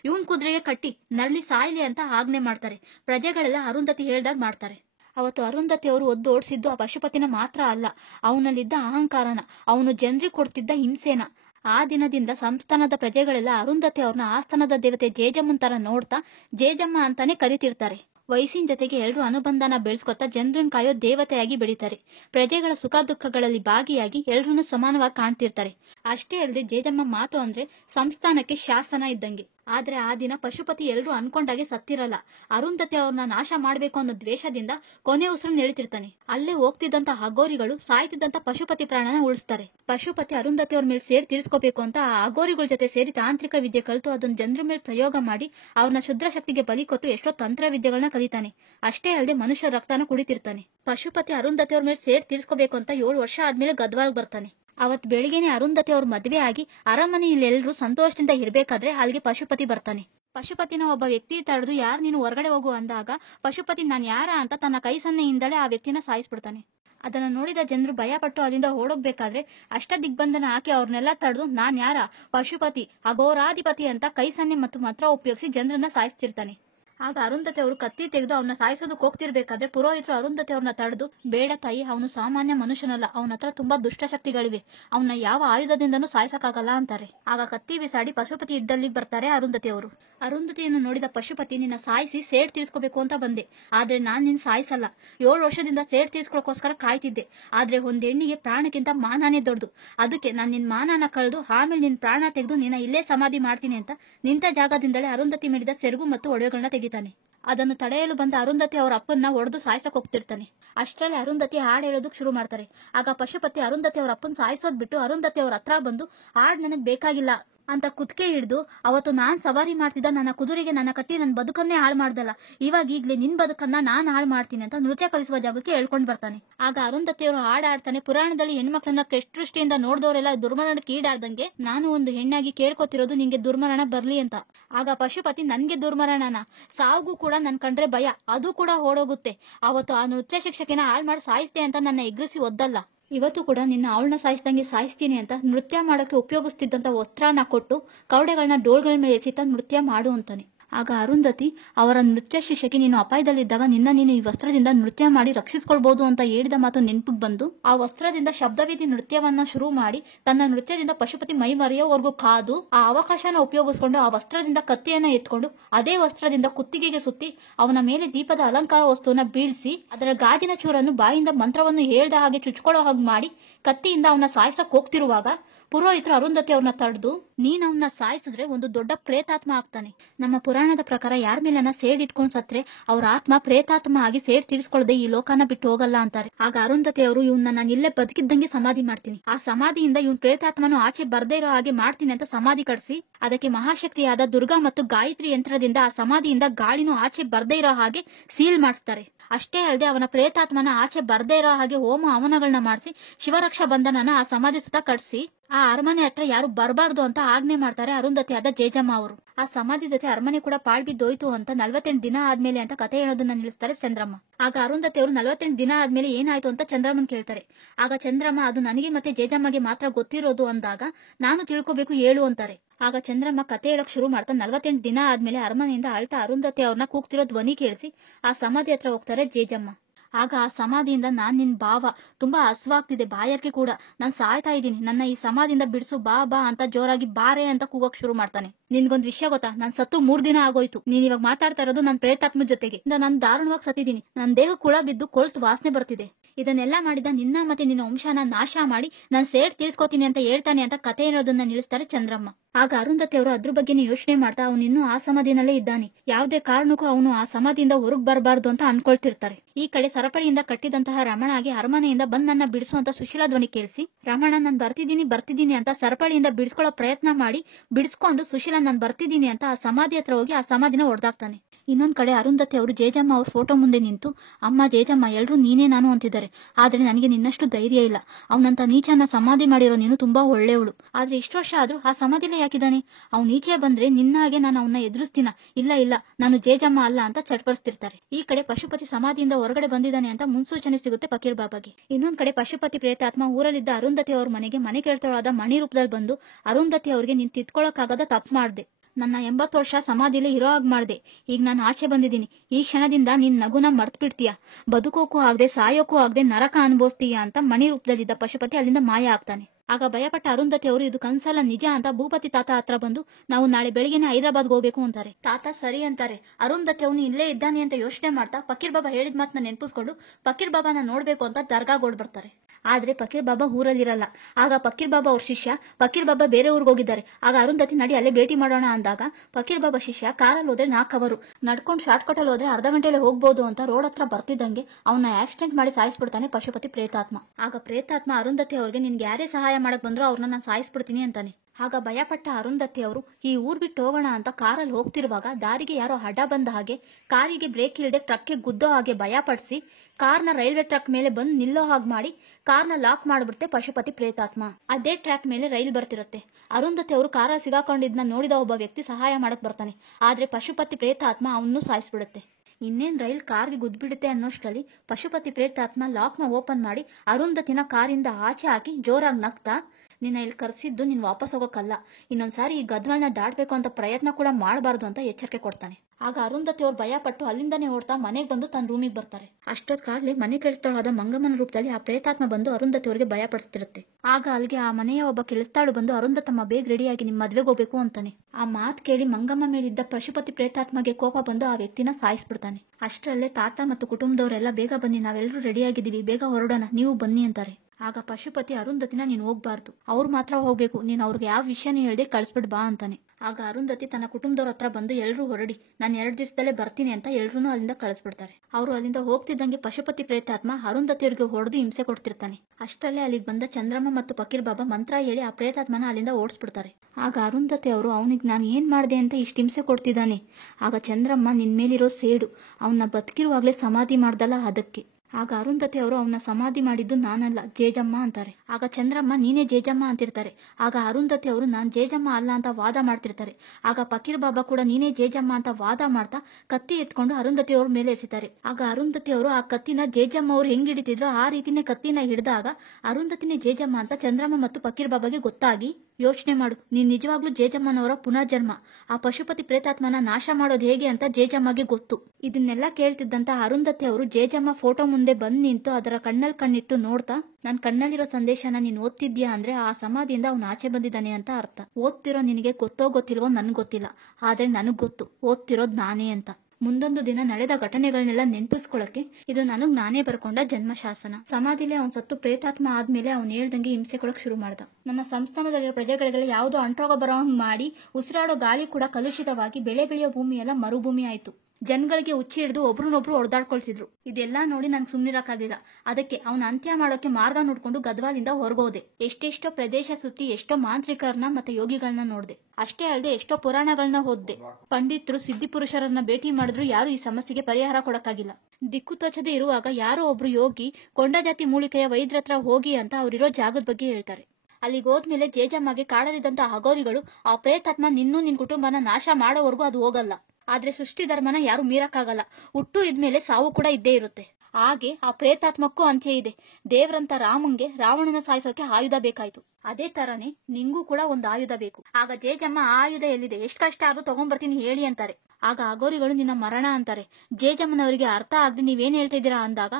ಇವನ್ ಕುದುರೆಗೆ ಕಟ್ಟಿ ನರಳಿ ಸಾಯ್ಲಿ ಅಂತ ಆಜ್ಞೆ ಮಾಡ್ತಾರೆ. ಪ್ರಜೆಗಳೆಲ್ಲ ಅರುಂಧತಿ ಹೇಳ್ದಾಗ ಮಾಡ್ತಾರೆ. ಅವತ್ತು ಅರುಂಧತಿ ಅವರು ಒದ್ದು ಓಡಿಸಿದ್ದು ಆ ಪಶುಪತಿನ ಮಾತ್ರ ಅಲ್ಲ, ಅವನಲ್ಲಿದ್ದ ಅಹಂಕಾರನ, ಅವನು ಜನರಿಗೆ ಕೊಡ್ತಿದ್ದ ಹಿಂಸೆನ. ಆ ದಿನದಿಂದ ಸಂಸ್ಥಾನದ ಪ್ರಜೆಗಳೆಲ್ಲ ಅರುಂಧತಿ ಅವ್ರನ್ನ ಆಸ್ಥಾನದ ದೇವತೆ ಜೇಜಮ್ಮನ್ ತರ ನೋಡ್ತಾ ಜೇಜಮ್ಮ ಅಂತಾನೆ ಕರಿತಿರ್ತಾರೆ. ವಯಸ್ಸಿನ ಜೊತೆಗೆ ಎಲ್ಲರೂ ಅನುಬಂಧನ ಬೆಳೆಸ್ಕೊತಾ ಜನರನ್ನ ಕಾಯೋ ದೇವತೆಯಾಗಿ ಬೆಳೀತಾರೆ. ಪ್ರಜೆಗಳ ಸುಖ ದುಃಖಗಳಲ್ಲಿ ಭಾಗಿಯಾಗಿ ಎಲ್ಲರೂ ಸಮಾನವಾಗಿ ಕಾಣ್ತಿರ್ತಾರೆ. ಅಷ್ಟೇ ಅಲ್ಲದೆ ಜೇಜಮ್ಮ ಮಾತು ಅಂದ್ರೆ ಸಂಸ್ಥಾನಕ್ಕೆ ಶಾಸನ ಇದ್ದಂಗೆ. ಆದ್ರೆ ಆ ದಿನ ಪಶುಪತಿ ಎಲ್ಲರೂ ಅನ್ಕೊಂಡಾಗೆ ಸತ್ತಿರಲ್ಲ. ಅರುಂಧತಿ ಅವ್ರನ್ನ ನಾಶ ಮಾಡ್ಬೇಕು ಅನ್ನೋ ದ್ವೇಷದಿಂದ ಕೊನೆ ಉಸಿರನ್ನ ಎಳಿತಿರ್ತಾನೆ. ಅಲ್ಲೇ ಹೋಗ್ತಿದ್ದಂತ ಅಘೋರಿಗಳು ಸಾಯ್ತಿದ್ದಂತ ಪಶುಪತಿ ಪ್ರಾಣನ ಉಳಿಸ್ತಾರೆ. ಪಶುಪತಿ ಅರುಂಧತಿ ಅವ್ರ ಮೇಲೆ ಸೇರಿ ತೀರ್ಸ್ಕೋಬೇಕು ಅಂತ ಆ ಅಘೋರಿಗಳ ಜೊತೆ ಸೇರಿ ತಾಂತ್ರಿಕ ವಿದ್ಯೆ ಕಲಿತು ಅದನ್ನ ಜನರ ಮೇಲೆ ಪ್ರಯೋಗ ಮಾಡಿ ಅವ್ರನ್ನ ಶುದ್ರ ಶಕ್ತಿಗೆ ಬಲಿ ಕೊಟ್ಟು ಎಷ್ಟೋ ತಂತ್ರ ವಿದ್ಯೆಗಳನ್ನ ಕಲಿತಾನೆ. ಅಷ್ಟೇ ಅಲ್ಲದೆ ಮನುಷ್ಯ ರಕ್ತನ ಕುಡಿತಿರ್ತಾನೆ. ಪಶುಪತಿ ಅರುಂಧತಿ ಅವ್ರ ಮೇಲೆ ಸೇರಿ ತೀರ್ಸ್ಕೋಬೇಕು ಅಂತ 7 ವರ್ಷ ಆದ್ಮೇಲೆ ಗದ್ವಾಲ್ ಬರ್ತಾನೆ. ಅವತ್ ಬೆಳಿಗ್ಗೆನೆ ಅರುಂಧತಿ ಅವ್ರ ಮದ್ವೆ ಆಗಿ ಅರಮನೆಯಲ್ಲಿ ಎಲ್ಲರೂ ಸಂತೋಷದಿಂದ ಇರ್ಬೇಕಾದ್ರೆ ಅಲ್ಲಿಗೆ ಪಶುಪತಿ ಬರ್ತಾನೆ. ಪಶುಪತಿನ ಒಬ್ಬ ವ್ಯಕ್ತಿ ತಡೆದು ಯಾರು ನೀನು ಹೊರಗಡೆ ಹೋಗು ಅಂದಾಗ ಪಶುಪತಿ ನಾನ್ ಯಾರ ಅಂತ ತನ್ನ ಕೈ ಸನ್ನೆಯಿಂದಲೇ ಆ ವ್ಯಕ್ತಿನ ಸಾಯಿಸ್ಬಿಡ್ತಾನೆ. ಅದನ್ನ ನೋಡಿದ ಜನರು ಭಯ ಪಟ್ಟು ಅಲ್ಲಿಂದ ಓಡೋಗ್ಬೇಕಾದ್ರೆ ಅಷ್ಟ ದಿಗ್ಬಂಧನ ಹಾಕಿ ಅವ್ರನ್ನೆಲ್ಲ ತಡೆದು ನಾನ್ ಯಾರ, ಪಶುಪತಿ ಅಘೋರಾಧಿಪತಿ ಅಂತ ಕೈ ಸನ್ನೆ ಮತ್ತು ಮಂತ್ರ ಉಪಯೋಗಿಸಿ ಜನರನ್ನ ಸಾಯಿಸ್ತಿರ್ತಾನೆ. ಆಗ ಅರುಂಧತಿ ಅವರು ಕತ್ತಿ ತೆಗೆದು ಅವನ ಸಾಯಿಸೋದಕ್ಕೆ ಹೋಗ್ತಿರ್ಬೇಕಾದ್ರೆ ಪುರೋಹಿತರು ಅರುಂಧತಿ ಅವ್ರನ್ನ ತಡೆದು, ಬೇಡ ತಾಯಿ, ಅವನು ಸಾಮಾನ್ಯ ಮನುಷ್ಯನಲ್ಲ, ಅವನ ಹತ್ರ ತುಂಬಾ ದುಷ್ಟಶಕ್ತಿಗಳಿವೆ, ಅವನ ಯಾವ ಆಯುಧದಿಂದನೂ ಸಾಯಿಸಕ್ಕಾಗಲ್ಲ ಅಂತಾರೆ. ಆಗ ಕತ್ತಿ ಬಿಸಾಡಿ ಪಶುಪತಿ ಇದ್ದಲ್ಲಿಗೆ ಬರ್ತಾರೆ ಅರುಂಧತಿ ಅವರು. ಅರುಂಧತಿಯನ್ನು ನೋಡಿದ ಪಶುಪತಿ, ನಿನ್ನ ಸಾಯಿಸಿ ಸೇಡ್ ತೀರ್ಸ್ಕೋಬೇಕು ಅಂತ ಬಂದೆ, ಆದ್ರೆ ನಾನ್ ನಿನ್ ಸಾಯಿಸಲ್ಲ. 7 ವರ್ಷದಿಂದ ಸೇಡ್ ತೀರ್ಸ್ಕೊಳಕೋಸ್ಕರ ಕಾಯ್ತಿದ್ದೆ, ಆದ್ರೆ ಒಂದ್ ಹೆಣ್ಣಿಗೆ ಪ್ರಾಣಕ್ಕಿಂತ ಮಾನನೇ ದೊಡ್ಡದು, ಅದಕ್ಕೆ ನಾನ್ ನಿನ್ ಮಾನನ ಕಳೆದು ಆಮೇಲೆ ನಿನ್ ಪ್ರಾಣ ತೆಗೆದು ನಿನ್ನ ಇಲ್ಲೇ ಸಮಾಧಿ ಮಾಡ್ತೀನಿ ಅಂತ ನಿಂತ ಜಾಗದಿಂದಲೇ ಅರುಂಧತಿ ಮಿಡಿದ ಸೆರಗು ಮತ್ತು ಒಡವೆಗಳನ್ನ ತೆಗಿತಾನೆ. ಅದನ್ನು ತಡೆಯಲು ಬಂದ ಅರುಂಧತಿ ಅವರ ಅಪ್ಪನ್ನ ಹೊಡೆದು ಸಾಯಿಸಕ್ ಹೋಗ್ತಿರ್ತಾನೆ. ಅಷ್ಟರಲ್ಲಿ ಅರುಂಧತಿ ಹಾಡು ಹೇಳೋದಕ್ ಶುರು ಮಾಡ್ತಾರೆ. ಆಗ ಪಶುಪತಿ ಅರುಂಧತಿ ಅವ್ರ ಅಪ್ಪನ್ ಸಾಯಿಸೋದ್ ಬಿಟ್ಟು ಅರುಂಧತಿ ಅವ್ರ ಹತ್ರ ಬಂದು, ಹಾಡ್ ನನಗ್ ಬೇಕಾಗಿಲ್ಲ ಅಂತ ಕುತ್ತಿಗೆ ಹಿಡಿದು, ಅವತ್ತು ನಾನ್ ಸವಾರಿ ಮಾಡ್ತಿದ್ದ ನನ್ನ ಕುದುರೆಗೆ ನನ್ನ ಕಟ್ಟಿ ನನ್ನ ಬದುಕನ್ನೇ ಹಾಳು ಮಾಡ್ದಲ್ಲ, ಇವಾಗ ಈಗ್ಲೇ ನಿನ್ ಬದುಕನ್ನ ನಾನ್ ಹಾಳು ಮಾಡ್ತೀನಿ ಅಂತ ನೃತ್ಯ ಕಲಿಸುವ ಜಾಗಕ್ಕೆ ಹೇಳ್ಕೊಂಡ್ ಬರ್ತಾನೆ. ಆಗ ಅರುಂಧತಿಯವರು ಹಾಡಾಡ್ತಾನೆ, ಪುರಾಣದಲ್ಲಿ ಹೆಣ್ಮಕ್ಳನ್ನ ಕೆಟ್ಟದೃಷ್ಟಿಯಿಂದ ನೋಡಿದವರೆಲ್ಲ ದುರ್ಮರಣಕ್ಕೆ ಈಡಾರ್ದಂಗೆ ನಾನು ಒಂದು ಹೆಣ್ಣಾಗಿ ಕೇಳ್ಕೊತಿರೋದು ನಿಂಗೆ ದುರ್ಮರಣ ಬರ್ಲಿ ಅಂತ. ಆಗ ಪಶುಪತಿ, ನನ್ಗೆ ದುರ್ಮರಣನ, ಸಾವುಗೂ ಕೂಡ ನನ್ ಕಂಡ್ರೆ ಭಯ, ಅದು ಕೂಡ ಓಡೋಗುತ್ತೆ. ಅವತ್ತು ಆ ನೃತ್ಯ ಶಿಕ್ಷಕಿನ ಹಾಳು ಮಾಡಿ ಸಾಯಿಸ್ತೆ ಅಂತ ನನ್ನ ಎಗ್ರಿಸಿ ಒದ್ದಲ್ಲ, ಇವತ್ತು ಕೂಡ ನಿನ್ನ ಅವಳನ್ನ ಸಾಯಿಸ್ದಂಗೆ ಸಾಯಿಸ್ತೀನಿ ಅಂತ ನೃತ್ಯ ಮಾಡೋಕೆ ಉಪಯೋಗಿಸ್ತಿದ್ದಂತ ವಸ್ತ್ರನ ಕೊಟ್ಟು ಕವಡೆಗಳನ್ನ ಡೋಳ್ಗಳ ಮೇಲೆ ಎಸಿತ ನೃತ್ಯ ಮಾಡು ಅಂತಾನೆ. ಆಗ ಅರುಂಧತಿ ಅವರ ನೃತ್ಯ ಶಿಕ್ಷಕಿ, ನೀನು ಅಪಾಯದಲ್ಲಿದ್ದಾಗ ನೀನು ಈ ವಸ್ತ್ರದಿಂದ ನೃತ್ಯ ಮಾಡಿ ರಕ್ಷಿಸ್ಕೊಳ್ಬಹುದು ಅಂತ ಹೇಳಿದ ಮಾತು ನೆನಪಿಗೆ ಬಂದು ಆ ವಸ್ತ್ರದಿಂದ ಶಬ್ದವಿಧಿ ನೃತ್ಯವನ್ನ ಶುರು ಮಾಡಿ ತನ್ನ ನೃತ್ಯದಿಂದ ಪಶುಪತಿ ಮೈ ಮರೆಯೋವರೆಗೂ ಕಾದು ಆ ಅವಕಾಶನ ಉಪಯೋಗಿಸ್ಕೊಂಡು ಆ ವಸ್ತ್ರದಿಂದ ಕತ್ತಿಯನ್ನ ಎತ್ಕೊಂಡು ಅದೇ ವಸ್ತ್ರದಿಂದ ಕುತ್ತಿಗೆಗೆ ಸುತ್ತಿ ಅವನ ಮೇಲೆ ದೀಪದ ಅಲಂಕಾರ ವಸ್ತುವನ್ನ ಬೀಳಿಸಿ ಅದರ ಗಾಜಿನ ಚೂರನ್ನು ಬಾಯಿಂದ ಮಂತ್ರವನ್ನು ಹೇಳ್ದ ಹಾಗೆ ಚುಚ್ಕೊಳ್ಳೋ ಹಾಗೆ ಮಾಡಿ ಕತ್ತಿಯಿಂದ ಅವನ ಸಾಯಿಸಕ್ ಹೋಗ್ತಿರುವಾಗ ಪುರೋಹಿತರು ಅರುಂಧತಿ ಅವ್ರನ್ನ ತಡೆದು, ನೀನ್ ಅವನ್ನ ಸಾಯಿಸಿದ್ರೆ ಒಂದು ದೊಡ್ಡ ಪ್ರೇತಾತ್ಮ ಆಗ್ತಾನೆ. ನಮ್ಮ ಪುರಾಣದ ಪ್ರಕಾರ ಯಾರ ಮೇಲನ್ನ ಸೇಡ್ ಇಟ್ಕೊಂಡ್ ಸತ್ರೆ ಅವ್ರ ಆತ್ಮ ಪ್ರೇತಾತ್ಮ ಆಗಿ ಸೇಡ್ ತೀರಿಸ್ಕೊಳ್ಳದೆ ಈ ಲೋಕನ ಬಿಟ್ಟು ಹೋಗಲ್ಲ ಅಂತಾರೆ. ಆಗ ಅರುಂಧತಿ ಅವರು, ಇವನ್ನ ನಾನು ಇಲ್ಲೇ ಬದುಕಿದ್ದಂಗೆ ಸಮಾಧಿ ಮಾಡ್ತೀನಿ, ಆ ಸಮಾಧಿಯಿಂದ ಇವನ್ ಪ್ರೇತಾತ್ಮನು ಆಚೆ ಬರ್ದೇ ಇರೋ ಹಾಗೆ ಮಾಡ್ತೀನಿ ಅಂತ ಸಮಾಧಿ ಕಟ್ಸಿ ಅದಕ್ಕೆ ಮಹಾಶಕ್ತಿಯಾದ ದುರ್ಗಾ ಮತ್ತು ಗಾಯತ್ರಿ ಯಂತ್ರದಿಂದ ಆ ಸಮಾಧಿಯಿಂದ ಗಾಳಿನೂ ಆಚೆ ಬರ್ದೇ ಇರೋ ಹಾಗೆ ಸೀಲ್ ಮಾಡಿಸ್ತಾರೆ. ಅಷ್ಟೇ ಅಲ್ಲದೆ ಅವನ ಪ್ರೇತಾತ್ಮನ ಆಚೆ ಬರ್ದೇ ಇರೋ ಹಾಗೆ ಹೋಮ ಹವನಗಳನ್ನ ಮಾಡಿಸಿ ಶಿವರಕ್ಷಾ ಬಂಧನನ ಆ ಸಮಾಧಿ ಸುತ್ತ ಕಟ್ಸಿ ಆ ಅರಮನೆ ಹತ್ರ ಯಾರು ಬರಬಾರ್ದು ಅಂತ ಆಜ್ಞೆ ಮಾಡ್ತಾರೆ ಅರುಂಧತಿ ಆದ ಜೇಜಮ್ಮ ಅವರು. ಆ ಸಮಾಧಿ ಜೊತೆ ಅರಮನೆ ಕೂಡ ಪಾಳ್ಬಿದ್ದೋಯ್ತು ಅಂತ 48 ದಿನ ಆದ್ಮೇಲೆ ಅಂತ ಕತೆ ಹೇಳೋದನ್ನ ನಿಲ್ಲಿಸ್ತಾರೆ ಚಂದ್ರಮ್ಮ. ಆಗ ಅರುಂಧತಿ ಅವರು 48 ದಿನ ಆದ್ಮೇಲೆ ಏನಾಯ್ತು ಅಂತ ಚಂದ್ರಮ್ಮನ್ ಕೇಳ್ತಾರೆ. ಆಗ ಚಂದ್ರಮ್ಮ, ಅದು ನನಗೆ ಮತ್ತೆ ಜೇಜಮ್ಮಗೆ ಮಾತ್ರ ಗೊತ್ತಿರೋದು ಅಂದಾಗ ನಾನು ತಿಳ್ಕೊಬೇಕು ಹೇಳು ಅಂತಾರೆ. ಆಗ ಚಂದ್ರಮ್ಮ ಕತೆ ಹೇಳಕ್ ಶುರು ಮಾಡ್ತಾ 48 ದಿನ ಆದ್ಮೇಲೆ ಅರಮನೆಯಿಂದ ಅಳ್ತಾ ಅರುಂಧತಿ ಅವ್ರನ್ನ ಕೂಗ್ತಿರೋ ಧ್ವನಿ ಕೇಳಿಸಿ ಆ ಸಮಾಧಿ ಹತ್ರ ಹೋಗ್ತಾರೆ ಜೇಜಮ್ಮ. ಆಗ ಆ ಸಮಾಧಿಯಿಂದ ನಾನ್ ನಿನ್ ಭಾವ, ತುಂಬಾ ಹಸುವಾಗ್ತಿದೆ, ಬಾಯರ್ಕೆ ಕೂಡ, ನಾನ್ ಸಾಯ್ತಾ ಇದ್ದೀನಿ, ನನ್ನ ಈ ಸಮಾಧಿಯಿಂದ ಬಿಡಿಸು, ಬಾ ಬಾ ಅಂತ ಜೋರಾಗಿ ಬಾರೆ ಅಂತ ಕೂಗಕ್ ಶುರು ಮಾಡ್ತಾನೆ. ನಿನ್ಗೊಂದ್ ವಿಷಯ ಗೊತ್ತಾ, ನಾನ್ ಸತ್ತು 3 ದಿನ ಆಗೋಯ್ತು, ನೀನ್ ಇವಾಗ ಮಾತಾಡ್ತಾ ಇರೋದು ನನ್ ಪ್ರೇತಾತ್ಮದ ಜೊತೆಗೆ, ನಾನ್ ದಾರುಣವಾಗಿ ಸತ್ತಿದ್ದೀನಿ, ನನ್ ದೇಹ ಕುಳ ಬಿದ್ದು ಕೊಳ್ತು ವಾಸನೆ ಬರ್ತಿದೆ, ಇದನ್ನೆಲ್ಲ ಮಾಡಿದ ನಿನ್ನ ಮತ್ತೆ ನಿನ್ನ ವಂಶನ ನಾಶ ಮಾಡಿ ನಾನು ಸೇಡ್ ತೀರ್ಸ್ಕೋತೀನಿ ಅಂತ ಹೇಳ್ತಾನೆ ಅಂತ ಕತೆ ಇರೋದನ್ನ ನಿಲ್ಲಿಸ್ತಾರೆ ಚಂದ್ರಮ್ಮ. ಆಗ ಅರುಂಧತಿ ಅವರು ಅದ್ರ ಬಗ್ಗೆನೇ ಯೋಚನೆ ಮಾಡ್ತಾ ಅವನು ಇನ್ನೂ ಆ ಸಮಾಧಿನಲ್ಲೇ ಇದ್ದಾನೆ, ಯಾವುದೇ ಕಾರಣಕ್ಕೂ ಅವನು ಆ ಸಮಾಧಿಯಿಂದ ಹೊರಗ್ ಬರಬಾರ್ದು ಅಂತ ಅನ್ಕೊಳ್ತಿರ್ತಾರೆ. ಈ ಕಡೆ ಸರಪಳಿಯಿಂದ ಕಟ್ಟಿದಂತಹ ರಮಣಾಗಿ ಅರಮನೆಯಿಂದ ಬಂದ್ ನನ್ನ ಬಿಡಿಸುವಂತ ಸುಶೀಲಾ ಧ್ವನಿ ಕೇಳಿಸಿ ರಮಣ ನಾನು ಬರ್ತಿದ್ದೀನಿ ಅಂತ ಸರಪಳಿಯಿಂದ ಬಿಡಿಸ್ಕೊಳ್ಳೋ ಪ್ರಯತ್ನ ಮಾಡಿ ಬಿಡಿಸ್ಕೊಂಡು ಸುಶೀಲಾ ನಾನು ಬರ್ತಿದ್ದೀನಿ ಅಂತ ಆ ಸಮಾಧಿ ಹತ್ರ ಹೋಗಿ ಆ ಸಮಾಧಿನ ಹೊಡೆದಾಕ್ತಾನೆ. ಇನ್ನೊಂದ್ ಕಡೆ ಅರುಂಧತಿ ಅವರು ಜೇಜಮ್ಮ ಅವ್ರ ಫೋಟೋ ಮುಂದೆ ನಿಂತು ಅಮ್ಮ ಜೇಜಮ್ಮ ಎಲ್ರೂ ನೀನೇ ನಾನು ಅಂತಿದ್ದಾರೆ, ಆದ್ರೆ ನನಗೆ ನಿನ್ನಷ್ಟು ಧೈರ್ಯ ಇಲ್ಲ, ಅವನಂತ ನೀಚನ ಸಮಾಧಿ ಮಾಡಿರೋ ನೀನು ತುಂಬಾ ಒಳ್ಳೆಯವಳು, ಆದ್ರೆ ಇಷ್ಟು ವರ್ಷ ಆದ್ರೂ ಆ ಸಮಾಧಿಲೇ ಯಾಕಿದ್ದಾನೆ, ಅವ್ನು ಈಚೆ ಬಂದ್ರೆ ನಿನ್ನಾಗೆ ನಾನು ಅವನ್ನ ಎದುರಿಸ್ತೀನ, ಇಲ್ಲ ನಾನು ಜೇಜಮ್ಮ ಅಲ್ಲ ಅಂತ ಚಟ್ಪಡಿಸ್ತಿರ್ತಾರೆ. ಈ ಕಡೆ ಪಶುಪತಿ ಸಮಾಧಿಯಿಂದ ಹೊರಗಡೆ ಬಂದಿದ್ದಾನೆ ಅಂತ ಮುನ್ಸೂಚನೆ ಸಿಗುತ್ತೆ ಫಕೀರ್ ಬಾಬಾಗೆ. ಇನ್ನೊಂದ್ ಕಡೆ ಪಶುಪತಿ ಪ್ರೇತಾತ್ಮ ಊರಲ್ಲಿದ್ದ ಅರುಂಧತಿ ಅವ್ರ ಮನೆ ಕೇಳ್ತೊಳಾದ ಮಣಿ ರೂಪದಲ್ಲಿ ಬಂದು ಅರುಂಧತಿ ಅವ್ರಿಗೆ ನೀನ್ ತಿದ್ಕೊಳಕ್ಕಾಗದ ತಪ್ಪು ಮಾಡ್ದೆ, ನನ್ನ 80 ವರ್ಷ ಸಮಾಧಿಲಿ ಇರೋ ಹಾಗೆ ಮಾಡ್ದೆ, ಈಗ ನಾನು ಆಚೆ ಬಂದಿದ್ದೀನಿ, ಈ ಕ್ಷಣದಿಂದ ನಿನ್ ನಗುನ ಮರ್ತ್ ಬಿಡ್ತೀಯ, ಬದುಕೋಕ್ಕೂ ಆಗದೆ ಸಾಯೋಕ್ಕೂ ಆಗದೆ ನರಕ ಅನುಭವಿಸ್ತೀಯ ಅಂತ ಮಣಿ ರೂಪದಲ್ಲಿದ್ದ ಪಶುಪತಿ ಅಲ್ಲಿಂದ ಮಾಯ ಆಗ್ತಾನೆ. ಆಗ ಭಯಪಟ್ಟ ಅರುಂಧತಿ ಅವರು ಇದು ಕನ್ಸಲ್ಲ ನಿಜ ಅಂತ ಭೂಪತಿ ತಾತ ಹತ್ರ ಬಂದು ನಾವು ನಾಳೆ ಬೆಳಿಗ್ಗೆನೆ ಹೈದರಾಬಾದ್ಗೆ ಹೋಗ್ಬೇಕು ಅಂತಾರೆ. ತಾತ ಸರಿ ಅಂತಾರೆ. ಅರುಂಧತಿ ಅವನು ಇಲ್ಲೇ ಇದ್ದಾನೆ ಅಂತ ಯೋಚನೆ ಮಾಡ್ತಾ ಫಕೀರ್ ಬಾಬಾ ಹೇಳಿದ ಮಾತನ್ನ ನೆನಪಿಸ್ಕೊಂಡು ಫಕೀರ್ ಬಾಬಾನ ನೋಡ್ಬೇಕು ಅಂತ ದರ್ಗಾಗ್ ಓಡ್ ಬರ್ತಾರೆ. ಆದ್ರೆ ಫಕೀರ್ ಬಾಬಾ ಊರಲ್ಲಿರಲ್ಲ. ಆಗ ಫಕೀರ್ ಬಾಬಾ ಅವ್ರ ಶಿಷ್ಯ ಫಕೀರ್ ಬಾಬಾ ಬೇರೆ ಊರಿಗೆ ಹೋಗಿದ್ದಾರೆ. ಆಗ ಅರುಂಧತಿ ನಡಿ ಅಲ್ಲೇ ಭೇಟಿ ಮಾಡೋಣ ಅಂದಾಗ ಫಕೀರ್ ಬಾಬಾ ಶಿಷ್ಯ ಕಾರಲ್ಲಿ ಹೋದ್ರೆ 4 ಅವರು, ನಡ್ಕೊಂಡು ಶಾರ್ಟ್ ಕಟ್ ಅಲ್ಲಿ ಹೋದ್ರೆ ಅರ್ಧ ಗಂಟೆಯಲ್ಲಿ ಹೋಗ್ಬೋದು ಅಂತ ರೋಡ್ ಹತ್ರ ಬರ್ತಿದ್ದಂಗೆ ಅವನ್ನ ಆಕ್ಸಿಡೆಂಟ್ ಮಾಡಿ ಸಾಯಿಸ್ಬಿಡ್ತಾನೆ ಪಶುಪತಿ ಪ್ರೇತಾತ್ಮ. ಆಗ ಪ್ರೇತಾತ್ಮ ಅರುಂಧತಿ ಅವ್ರಿಗೆ ನಿನ್ಗೆ ಯಾರೇ ಸಹಾಯ ಮಾಡಕ್ ಬಂದ್ರು ಅವ್ರನ್ನ ನಾನು ಸಾಯಿಸ್ಬಿಡ್ತೀನಿ ಅಂತಾನೆ. ಆಗ ಭಯಪಟ್ಟ ಅರುಂಧತಿ ಅವರು ಈ ಊರ್ ಬಿಟ್ಟು ಹೋಗೋಣ ಅಂತ ಕಾರಲ್ಲಿ ಹೋಗ್ತಿರುವಾಗ ದಾರಿಗೆ ಯಾರೋ ಅಡ್ಡ ಬಂದ ಹಾಗೆ ಕಾರಿಗೆ ಬ್ರೇಕ್ ಇಲ್ಲದೆ ಟ್ರಕ್ಗೆ ಗುದ್ದೋ ಹಾಗೆ ಭಯಪಡಿಸಿ ಕಾರ್ನ ರೈಲ್ವೆ ಟ್ರ್ಯಾಕ್ ಮೇಲೆ ಬಂದು ನಿಲ್ಲೋ ಹಾಗೆ ಮಾಡಿ ಕಾರ್ನ ಲಾಕ್ ಮಾಡಿಬಿಡುತ್ತೆ ಪಶುಪತಿ ಪ್ರೇತಾತ್ಮ. ಅದೇ ಟ್ರ್ಯಾಕ್ ಮೇಲೆ ರೈಲ್ ಬರ್ತಿರುತ್ತೆ. ಅರುಂಧತಿ ಅವರು ಕಾರಲ್ಲಿ ಸಿಗಾಕೊಂಡಿದ್ನ ನೋಡಿದ ಒಬ್ಬ ವ್ಯಕ್ತಿ ಸಹಾಯ ಮಾಡಕ್ ಬರ್ತಾನೆ. ಆದ್ರೆ ಪಶುಪತಿ ಪ್ರೇತಾತ್ಮ ಅವನ್ನೂ ಸಾಯಿಸ್ಬಿಡುತ್ತೆ. ಇನ್ನೇನ್ ರೈಲ್ ಕಾರ್ಗೆ ಗುದ್ಬಿಡುತ್ತೆ ಅನ್ನೋಷ್ಟರಲ್ಲಿ ಪಶುಪತಿ ಪ್ರೇತಾತ್ಮ ಲಾಕ್ನ ಓಪನ್ ಮಾಡಿ ಅರುಂಧತಿನ ಕಾರಿಂದ ಆಚೆ ಹಾಕಿ ಜೋರಾಗಿ ನಗ್ತಾ ನಿನ್ನ ಇಲ್ಲಿ ಕರ್ಸಿದ್ದು ನೀನ್ ವಾಪಸ್ ಹೋಗೋಕ್ಕಲ್ಲ, ಇನ್ನೊಂದ್ಸಾರಿ ಈ ಗದ್ವಾಲ್ನ ದಾಟ್ಬೇಕು ಅಂತ ಪ್ರಯತ್ನ ಕೂಡ ಮಾಡಬಾರ್ದು ಅಂತ ಎಚ್ಚರಿಕೆ ಕೊಡ್ತಾನೆ. ಆಗ ಅರುಂಧತಿ ಅವ್ರು ಭಯಪಟ್ಟು ಅಲ್ಲಿಂದಾನೇ ಓಡ್ತಾ ಮನೆಗೆ ಬಂದು ತನ್ನ ರೂಮಿಗೆ ಬರ್ತಾರೆ. ಅಷ್ಟೊತ್ತಾಗ್ಲೇ ಮನೆ ಕೆಳಿಸ್ತಾಳಾದ ಮಂಗಮ್ಮನ ರೂಪದಲ್ಲಿ ಆ ಪ್ರೇತಾತ್ಮ ಬಂದು ಅರುಂಧತಿ ಅವ್ರಿಗೆ ಭಯ ಪಡಿಸ್ತಿರುತ್ತೆ. ಆಗ ಅಲ್ಲಿಗೆ ಆ ಮನೆಯ ಒಬ್ಬ ಕೆಳಿಸ್ತಾಳು ಬಂದು ಅರುಂಧತಮ್ಮ ಬೇಗ ರೆಡಿಯಾಗಿ ನಿಮ್ ಮದ್ವೆಗೆ ಹೋಗ್ಬೇಕು ಅಂತಾನೆ. ಆ ಮಾತು ಕೇಳಿ ಮಂಗಮ್ಮ ಮೇಲಿದ್ದ ಪಶುಪತಿ ಪ್ರೇತಾತ್ಮಗೆ ಕೋಪ ಬಂದು ಆ ವ್ಯಕ್ತಿನ ಸಾಯಿಸ್ಬಿಡ್ತಾನೆ. ಅಷ್ಟರಲ್ಲೇ ತಾತ ಮತ್ತು ಕುಟುಂಬದವರೆಲ್ಲ ಬೇಗ ಬನ್ನಿ, ನಾವೆಲ್ಲರೂ ರೆಡಿಯಾಗಿದ್ದೀವಿ, ಬೇಗ ಹೊರಡೋಣ, ನೀವು ಬನ್ನಿ ಅಂತಾರೆ. ಆಗ ಪಶುಪತಿ ಅರುಂಧತಿನ ನೀನು ಹೋಗ್ಬಾರ್ದು, ಅವ್ರು ಮಾತ್ರ ಹೋಗ್ಬೇಕು, ನೀನು ಅವ್ರಿಗೆ ಯಾವ ವಿಷಯನೂ ಹೇಳ್ದೆ ಕಳಿಸ್ಬಿಡ್ ಬಾ ಅಂತಾನೆ. ಆಗ ಅರುಂಧತಿ ತನ್ನ ಕುಟುಂಬದವ್ರ ಹತ್ರ ಬಂದು ಎಲ್ಲರೂ ಹೊರಡಿ, ನಾನು 2 ದಿವಸದಲ್ಲೇ ಬರ್ತೀನಿ ಅಂತ ಎಲ್ಲರೂ ಅಲ್ಲಿಂದ ಕಳಿಸ್ಬಿಡ್ತಾರೆ. ಅವರು ಅಲ್ಲಿಂದ ಹೋಗ್ತಿದ್ದಂಗೆ ಪಶುಪತಿ ಪ್ರೇತಾತ್ಮ ಅರುಂಧತಿಯವರಿಗೆ ಹೊಡೆದು ಹಿಂಸೆ ಕೊಡ್ತಿರ್ತಾನೆ. ಅಷ್ಟರಲ್ಲೇ ಅಲ್ಲಿಗೆ ಬಂದ ಚಂದ್ರಮ್ಮ ಮತ್ತು ಫಕೀರ್ ಬಾಬಾ ಮಂತ್ರ ಹೇಳಿ ಆ ಪ್ರೇತಾತ್ಮನ ಅಲ್ಲಿಂದ ಓಡಿಸ್ಬಿಡ್ತಾರೆ. ಆಗ ಅರುಂಧತಿ ಅವರು ಅವನಿಗೆ ನಾನು ಏನ್ ಮಾಡಿದೆ ಅಂತ ಇಷ್ಟು ಹಿಂಸೆ ಕೊಡ್ತಿದ್ದಾನೆ. ಆಗ ಚಂದ್ರಮ್ಮ ನಿನ್ ಮೇಲಿರೋ ಸೇಡು, ಅವನ್ನ ಬದುಕಿರುವಾಗ್ಲೇ ಸಮಾಧಿ ಮಾಡ್ದಲ್ಲ ಅದಕ್ಕೆ. ಆಗ ಅರುಂಧತಿ ಅವರು ಅವನ್ನ ಸಮಾಧಿ ಮಾಡಿದ್ದು ನಾನಲ್ಲ ಜೇಜಮ್ಮ ಅಂತಾರೆ. ಆಗ ಚಂದ್ರಮ್ಮ ನೀನೇ ಜೇಜಮ್ಮ ಅಂತಿರ್ತಾರೆ. ಆಗ ಅರುಂಧತಿ ಅವರು ನಾನ್ ಜೇಜಮ್ಮ ಅಲ್ಲ ಅಂತ ವಾದ ಮಾಡ್ತಿರ್ತಾರೆ. ಆಗ ಫಕೀರ್ ಬಾಬಾ ಕೂಡ ನೀನೇ ಜೇಜಮ್ಮ ಅಂತ ವಾದ ಮಾಡ್ತಾ ಕತ್ತಿ ಎತ್ಕೊಂಡು ಅರುಂಧತಿ ಅವ್ರ ಮೇಲೆ ಎಸಿತಾರೆ. ಆಗ ಅರುಂಧತಿ ಅವರು ಆ ಕತ್ತಿನ ಜೇಜಮ್ಮ ಅವ್ರು ಹೆಂಗ್ ಹಿಡಿತಿದ್ರು ಆ ರೀತಿನೇ ಕತ್ತಿನ ಹಿಡಿದಾಗ ಅರುಂಧತಿನೇ ಜೇಜಮ್ಮ ಅಂತ ಚಂದ್ರಮ್ಮ ಮತ್ತು ಫಕೀರ್ ಬಾಬಾಗೆ ಗೊತ್ತಾಗಿ, ಯೋಚನೆ ಮಾಡು, ನೀನ್ ನಿಜವಾಗ್ಲೂ ಜೇಜಮ್ಮನವರ ಪುನರ್ಜನ್ಮ, ಆ ಪಶುಪತಿ ಪ್ರೇತಾತ್ಮನ ನಾಶ ಮಾಡೋದು ಹೇಗೆ ಅಂತ ಜೇಜಮ್ಮಗೆ ಗೊತ್ತು. ಇದನ್ನೆಲ್ಲ ಕೇಳ್ತಿದ್ದಂತ ಅರುಂಧತಿ ಅವರು ಜೇಜಮ್ಮ ಫೋಟೋ ಮುಂದೆ ಬಂದ್ ನಿಂತು ಅದರ ಕಣ್ಣಲ್ಲಿ ಕಣ್ಣಿಟ್ಟು ನೋಡ್ತಾ, ನನ್ ಕಣ್ಣಲ್ಲಿರೋ ಸಂದೇಶನ ನೀನ್ ಓದ್ತಿದ್ಯಾ ಅಂದ್ರೆ ಆ ಸಮಾಧಿಯಿಂದ ಅವ್ನು ಆಚೆ ಬಂದಿದ್ದಾನೆ ಅಂತ ಅರ್ಥ. ಓದ್ತಿರೋ ನಿನಗೆ ಗೊತ್ತಿಲ್ವೋ ನನ್ಗೆ ಗೊತ್ತಿಲ್ಲ, ಆದ್ರೆ ನನಗ್ ಗೊತ್ತು ಓದ್ತಿರೋದ್ ನಾನೇ ಅಂತ. ಮುಂದೊಂದು ದಿನ ನಡೆದ ಘಟನೆಗಳನ್ನೆಲ್ಲ ನೆನಪಿಸ್ಕೊಳಕ್ಕೆ ಇದು ನನಗ್ ನಾನೇ ಬರ್ಕೊಂಡ ಜನ್ಮಶಾಸನ. ಸಮಾಧಿಲೆ ಅವ್ನ್ ಸತ್ತು ಪ್ರೇತಾತ್ಮ ಆದ್ಮೇಲೆ ಅವ್ನು ಹೇಳ್ದಂಗೆ ಹಿಂಸೆ ಕೊಡಕ್ ಶುರು ಮಾಡ್ದ. ನನ್ನ ಸಂಸ್ಥಾನದಲ್ಲಿರೋ ಪ್ರಜೆಗಳಿಗೆ ಯಾವುದೋ ಅಂಟ್ರೋಗ ಬರೋ ಹಂಗ್ ಮಾಡಿ ಉಸಿರಾಡೋ ಗಾಳಿ ಕೂಡ ಕಲುಷಿತವಾಗಿ ಬೆಳೆ ಬೆಳೆಯೋ ಭೂಮಿ ಎಲ್ಲ ಮರುಭೂಮಿ ಆಯ್ತು. ಜನಗಳಿಗೆ ಹುಚ್ಚಿ ಹಿಡಿದು ಒಬ್ರನ್ನೊಬ್ರು ಹೊಡೆದಾಡ್ಕೊಳ್ತಿದ್ರು. ಇದೆಲ್ಲ ನೋಡಿ ನಂಗೆ ಸುಮ್ನಿರಕ್ಕಾಗಿಲ್ಲ. ಅದಕ್ಕೆ ಅವನ ಅಂತ್ಯ ಮಾಡೋಕೆ ಮಾರ್ಗ ನೋಡ್ಕೊಂಡು ಗದ್ವಾಲಿಂದ ಹೊರಗೋದೆ. ಎಷ್ಟೆಷ್ಟೋ ಪ್ರದೇಶ ಸುತ್ತಿ ಎಷ್ಟೋ ಮಾಂತ್ರಿಕರನ್ನ ಮತ್ತೆ ಯೋಗಿಗಳನ್ನ ನೋಡ್ದೆ. ಅಷ್ಟೇ ಅಲ್ಲದೆ ಎಷ್ಟೋ ಪುರಾಣಗಳನ್ನ ಓದ್ದೆ. ಪಂಡಿತರು ಸಿದ್ಧಿ ಪುರುಷರನ್ನ ಭೇಟಿ ಮಾಡಿದ್ರು ಯಾರು ಈ ಸಮಸ್ಯೆಗೆ ಪರಿಹಾರ ಕೊಡಕ್ಕಾಗಿಲ್ಲ. ದಿಕ್ಕು ತೋಚದೆ ಇರುವಾಗ ಯಾರೋ ಒಬ್ರು ಯೋಗಿ ಕೊಂಡ ಜಾತಿ ಮೂಲಿಕೆಯ ವೈದ್ಯರ ಹತ್ರ ಹೋಗಿ ಅಂತ ಅವ್ರಿರೋ ಜಾಗದ ಬಗ್ಗೆ ಹೇಳ್ತಾರೆ. ಅಲ್ಲಿಗೆ ಹೋದ್ಮೇಲೆ ಜೇಜಮ್ಮಗೆ ಕಾಡದಿದ್ದಂತ ಹಗೋರಿಗಳು ಆ ಪ್ರೇತಾತ್ಮ ನಿನ್ ಕುಟುಂಬನ ನಾಶ ಮಾಡೋವರೆಗೂ ಅದು ಹೋಗಲ್ಲ. ಆದ್ರೆ ಸೃಷ್ಟಿ ಧರ್ಮನ ಯಾರು ಮೀರಕ್ಕಾಗಲ್ಲ. ಹುಟ್ಟು ಇದ್ಮೇಲೆ ಸಾವು ಕೂಡ ಇದ್ದೇ ಇರುತ್ತೆ. ಹಾಗೆ ಆ ಪ್ರೇತಾತ್ಮಕ್ಕೂ ಅಂತ್ಯ ಇದೆ. ದೇವ್ರಂತ ರಾಮಂಗೆ ರಾವಣನ ಸಾಯಿಸೋಕೆ ಆಯುಧ ಬೇಕಾಯ್ತು. ಅದೇ ತರನೇ ನಿಂಗೂ ಕೂಡ ಒಂದು ಆಯುಧ ಬೇಕು. ಆಗ ಜೇಜಮ್ಮ ಆ ಆಯುಧ ಎಲ್ಲಿದೆ, ಎಷ್ಟು ಕಷ್ಟ ಆದ್ರೂ ತಗೊಂಡ್ಬರ್ತೀನಿ ಹೇಳಿ ಅಂತಾರೆ. ಆಗ ಅಗೋರಿಗಳು ನಿನ್ನ ಮರಣ ಅಂತಾರೆ. ಜೇಜಮ್ಮನವರಿಗೆ ಅರ್ಥ ಆಗದೆ ನೀವೇನ್ ಹೇಳ್ತಿದ್ದೀರಾ ಅಂದಾಗ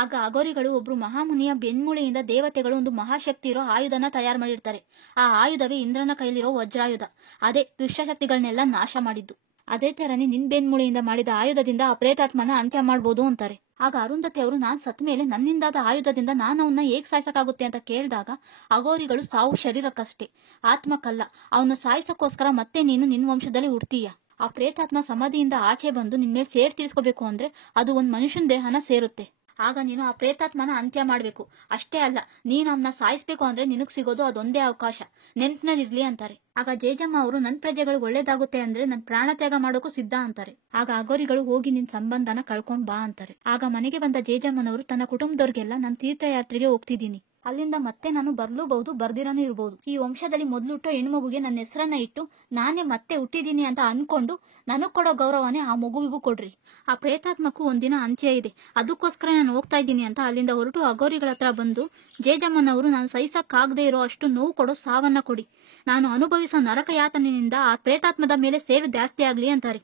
ಆಗ ಅಗೋರಿಗಳು ಒಬ್ರು ಮಹಾಮುನಿಯ ಬೆನ್ಮೂಳೆಯಿಂದ ದೇವತೆಗಳು ಒಂದು ಮಹಾಶಕ್ತಿ ಇರೋ ಆಯುಧನ ತಯಾರು ಮಾಡಿರ್ತಾರೆ. ಆ ಆಯುಧವೇ ಇಂದ್ರನ ಕೈಲಿರೋ ವಜ್ರಾಯುಧ. ಅದೇ ದುಷ್ಟಶಕ್ತಿಗಳನ್ನೆಲ್ಲ ನಾಶ ಮಾಡಿದ್ದು. ಅದೇ ತರನೇ ನಿನ್ ಬೆನ್ಮೂಳೆಯಿಂದ ಮಾಡಿದ ಆಯುಧದಿಂದ ಆ ಪ್ರೇತಾತ್ಮನ ಅಂತ್ಯ ಮಾಡ್ಬೋದು ಅಂತಾರೆ. ಆಗ ಅರುಂಧತಿ ಅವರು ನಾನ್ ಸತ್ ಮೇಲೆ ನನ್ನಿಂದಾದ ಆಯುಧದಿಂದ ನಾನು ಅವನ್ನ ಹೇಗ್ ಸಾಯಿಸಕ್ಕಾಗುತ್ತೆ ಅಂತ ಕೇಳಿದಾಗ ಅಘೋರಿಗಳು ಸಾವು ಶರೀರಕ್ಕಷ್ಟೇ, ಆತ್ಮಕ್ಕಲ್ಲ. ಅವನ್ನ ಸಾಯಿಸಕ್ಕೋಸ್ಕರ ಮತ್ತೆ ನೀನು ನಿನ್ ವಂಶದಲ್ಲಿ ಹುಡ್ತೀಯ. ಆ ಪ್ರೇತಾತ್ಮ ಸಮಾಧಿಯಿಂದ ಆಚೆ ಬಂದು ನಿನ್ ಮೇಲೆ ಸೇರ್ ತೀರಿಸ್ಕೋಬೇಕು ಅಂದ್ರೆ ಅದು ಒಂದ್ ಮನುಷ್ಯನ ದೇಹನ ಸೇರುತ್ತೆ. ಆಗ ನೀನು ಆ ಪ್ರೇತಾತ್ಮನ ಅಂತ್ಯ ಮಾಡ್ಬೇಕು. ಅಷ್ಟೇ ಅಲ್ಲ, ನೀನ್ ಅವನ್ನ ಸಾಯಿಸ್ಬೇಕು ಅಂದ್ರೆ ನಿನಗ್ ಸಿಗೋದು ಅದೊಂದೇ ಅವಕಾಶ, ನೆನ್ಪಿನಲ್ಲಿರ್ಲಿ ಅಂತಾರೆ. ಆಗ ಜೇಜಮ್ಮ ಅವರು ನನ್ ಪ್ರಜೆಗಳಿಗೆ ಒಳ್ಳೇದಾಗುತ್ತೆ ಅಂದ್ರೆ ನನ್ ಪ್ರಾಣ ತ್ಯಾಗ ಮಾಡೋಕು ಸಿದ್ಧ ಅಂತಾರೆ. ಆಗ ಅಘೋರಿಗಳು ಹೋಗಿ ನಿನ್ ಸಂಬಂಧನ ಕಳ್ಕೊಂಡ್ ಬಾ ಅಂತಾರೆ. ಆಗ ಮನೆಗೆ ಬಂದ ಜೇಜಮ್ಮನವರು ತನ್ನ ಕುಟುಂಬದವ್ರಿಗೆಲ್ಲ ನಾನು ತೀರ್ಥಯಾತ್ರೆಗೆ ಹೋಗ್ತಿದ್ದೀನಿ, ಅಲ್ಲಿಂದ ಮತ್ತೆ ನಾನು ಬರ್ಲೂಬಹುದು, ಬರ್ದಿರಾನು ಇರಬಹುದು. ಈ ವಂಶದಲ್ಲಿ ಮೊದ್ಲುಟ್ಟೋ ಹೆಣ್ಮಗುಗೆ ನನ್ನ ಹೆಸರನ್ನ ಇಟ್ಟು ನಾನೇ ಮತ್ತೆ ಹುಟ್ಟಿದೀನಿ ಅಂತ ಅನ್ಕೊಂಡು ನನಗ್ ಕೊಡೋ ಗೌರವನೇ ಆ ಮಗುವಿಗೂ ಕೊಡ್ರಿ. ಆ ಪ್ರೇತಾತ್ಮಕ್ಕೂ ಒಂದಿನ ಅಂತ್ಯ ಇದೆ, ಅದಕ್ಕೋಸ್ಕರ ನಾನು ಹೋಗ್ತಾ ಇದ್ದೀನಿ ಅಂತ ಅಲ್ಲಿಂದ ಹೊರಟು ಅಘೋರಿಗಳ ಹತ್ರ ಬಂದು ಜೇಜಮ್ಮನವರು ನಾನು ಸಹಿಸಕ್ಕಾಗದೇ ಇರೋ ಅಷ್ಟು ನೋವು ಕೊಡೋ ಸಾವನ್ನ ಕೊಡಿ, ನಾನು ಅನುಭವಿಸೋ ನರಕ ಯಾತನೆಯಿಂದ ಆ ಪ್ರೇತಾತ್ಮದ ಮೇಲೆ ಸೇವೆ ಜಾಸ್ತಿ ಆಗ್ಲಿ ಅಂತಾರೆ.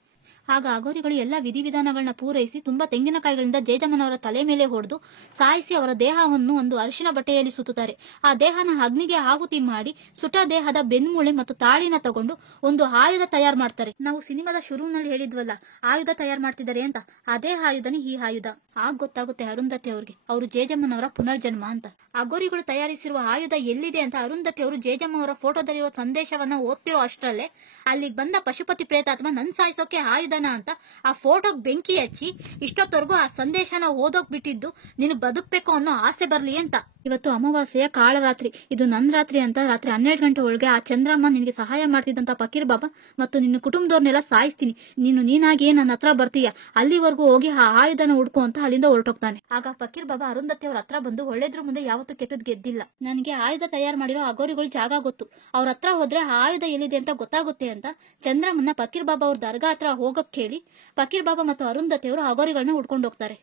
ಆಗ ಅಘೋರಿಗಳು ಎಲ್ಲ ವಿಧಿವಿಧಾನಗಳನ್ನ ಪೂರೈಸಿ ತುಂಬಾ ತೆಂಗಿನಕಾಯಿಗಳಿಂದ ಜೇಜಮ್ಮನವರ ತಲೆ ಮೇಲೆ ಹೊಡೆದು ಸಾಯಿಸಿ ಅವರ ದೇಹವನ್ನು ಒಂದು ಅರಿಶಿನ ಬಟ್ಟೆಯಲ್ಲಿ ಸುತ್ತುತ್ತಾರೆ. ಆ ದೇಹನ ಅಗ್ನಿಗೆ ಆಹುತಿ ಮಾಡಿ ಸುಟ್ಟ ದೇಹದ ಬೆನ್ಮೂಳೆ ಮತ್ತು ತಾಳಿನ ತಗೊಂಡು ಒಂದು ಆಯುಧ ತಯಾರು ಮಾಡ್ತಾರೆ. ನಾವು ಸಿನಿಮಾದ ಶುರುವಿನಲ್ಲಿ ಹೇಳಿದ್ವಲ್ಲ ಆಯುಧ ತಯಾರು ಮಾಡ್ತಿದ್ದಾರೆ ಅಂತ, ಅದೇ ಆಯುಧನೇ ಈ ಆಯುಧ. ಆಗ ಗೊತ್ತಾಗುತ್ತೆ ಅರುಂಧತಿ ಅವ್ರಿಗೆ ಅವರು ಜೇಜಮ್ಮನವರ ಪುನರ್ಜನ್ಮ ಅಂತ. ಅಘೋರಿಗಳು ತಯಾರಿಸಿರುವ ಆಯುಧ ಎಲ್ಲಿದೆ ಅಂತ ಅರುಂಧತಿ ಅವರು ಜೇಜಮ್ಮ ಅವರ ಫೋಟೋದಲ್ಲಿರುವ ಸಂದೇಶವನ್ನ ಓದ್ತಿರೋ ಅಷ್ಟರಲ್ಲೇ ಅಲ್ಲಿಗೆ ಬಂದ ಪಶುಪತಿ ಪ್ರೇತಾತ್ಮ ನನ್ ಸಾಯಿಸೋಕೆ ಆಯುಧನ ಅಂತ ಆ ಫೋಟೋಗ್ ಬೆಂಕಿ ಹಚ್ಚಿ ಇಷ್ಟೊತ್ತವರೆಗೂ ಆ ಸಂದೇಶನ ಓದೋಕ್ ಬಿಟ್ಟಿದ್ದು ನೀನು ಬದುಕ್ಬೇಕು ಅನ್ನೋ ಆಸೆ ಬರ್ಲಿ ಅಂತ. ಇವತ್ತು ಅಮಾವಾಸ್ಯೆಯ ಕಾಳರಾತ್ರಿ, ಇದು ನನ್ ರಾತ್ರಿ ಅಂತ ರಾತ್ರಿ 12 ಗಂಟೆ ಒಳಗೆ ಆ ಚಂದ್ರಮ್ಮ ನಿನಗೆ ಸಹಾಯ ಮಾಡ್ತಿದ್ದಂತ ಫಕೀರ್ ಬಾಬಾ ಮತ್ತು ನಿನ್ನ ಕುಟುಂಬದವ್ರನ್ನೆಲ್ಲ ಸಾಯಿಸ್ತೀನಿ, ನೀನಾಗಿಯೇ ನನ್ನ ಹತ್ರ ಬರ್ತೀಯ, ಅಲ್ಲಿವರೆಗೂ ಹೋಗಿ ಆ ಆಯುಧನ ಹುಡ್ಕೋ ಅಂತ ಅಲ್ಲಿಂದ ಹೊರಟೋಗ್ತಾನೆ. ಆಗ ಫಕೀರ್ ಬಾಬಾ ಅರುಂಧತಿ ಅವ್ರ ಹತ್ರ ಬಂದು ಒಳ್ಳೇದ್ರ ಮುಂದೆ ಯಾವತ್ತೂ ಕೆಟ್ಟದ್ ಗೆದ್ದಿಲ್ಲ, ನನಗೆ ಆಯುಧ ತಯಾರು ಮಾಡಿರೋ ಅಘೋರಿಗಳು ಜಾಗ ಗೊತ್ತು, ಅವ್ರ ಹತ್ರ ಹೋದ್ರೆ ಆ ಆಯುಧ ಎಲ್ಲಿದೆ ಅಂತ ಗೊತ್ತಾಗುತ್ತೆ ಅಂತ ಚಂದ್ರಮ್ಮನ್ನ ಫಕೀರ್ ಬಾಬಾ ಅವ್ರ ದರ್ಗಾ ಹತ್ರ ಹೋಗಕ್ ಕೇಳಿ ಫಕೀರ್ ಬಾಬಾ ಮತ್ತು ಅರುಂಧತಿ ಅವರು ಅಘೋರಿಗಳನ್ನ ಹುಡ್ಕೊಂಡು ಹೋಗ್ತಾರೆ.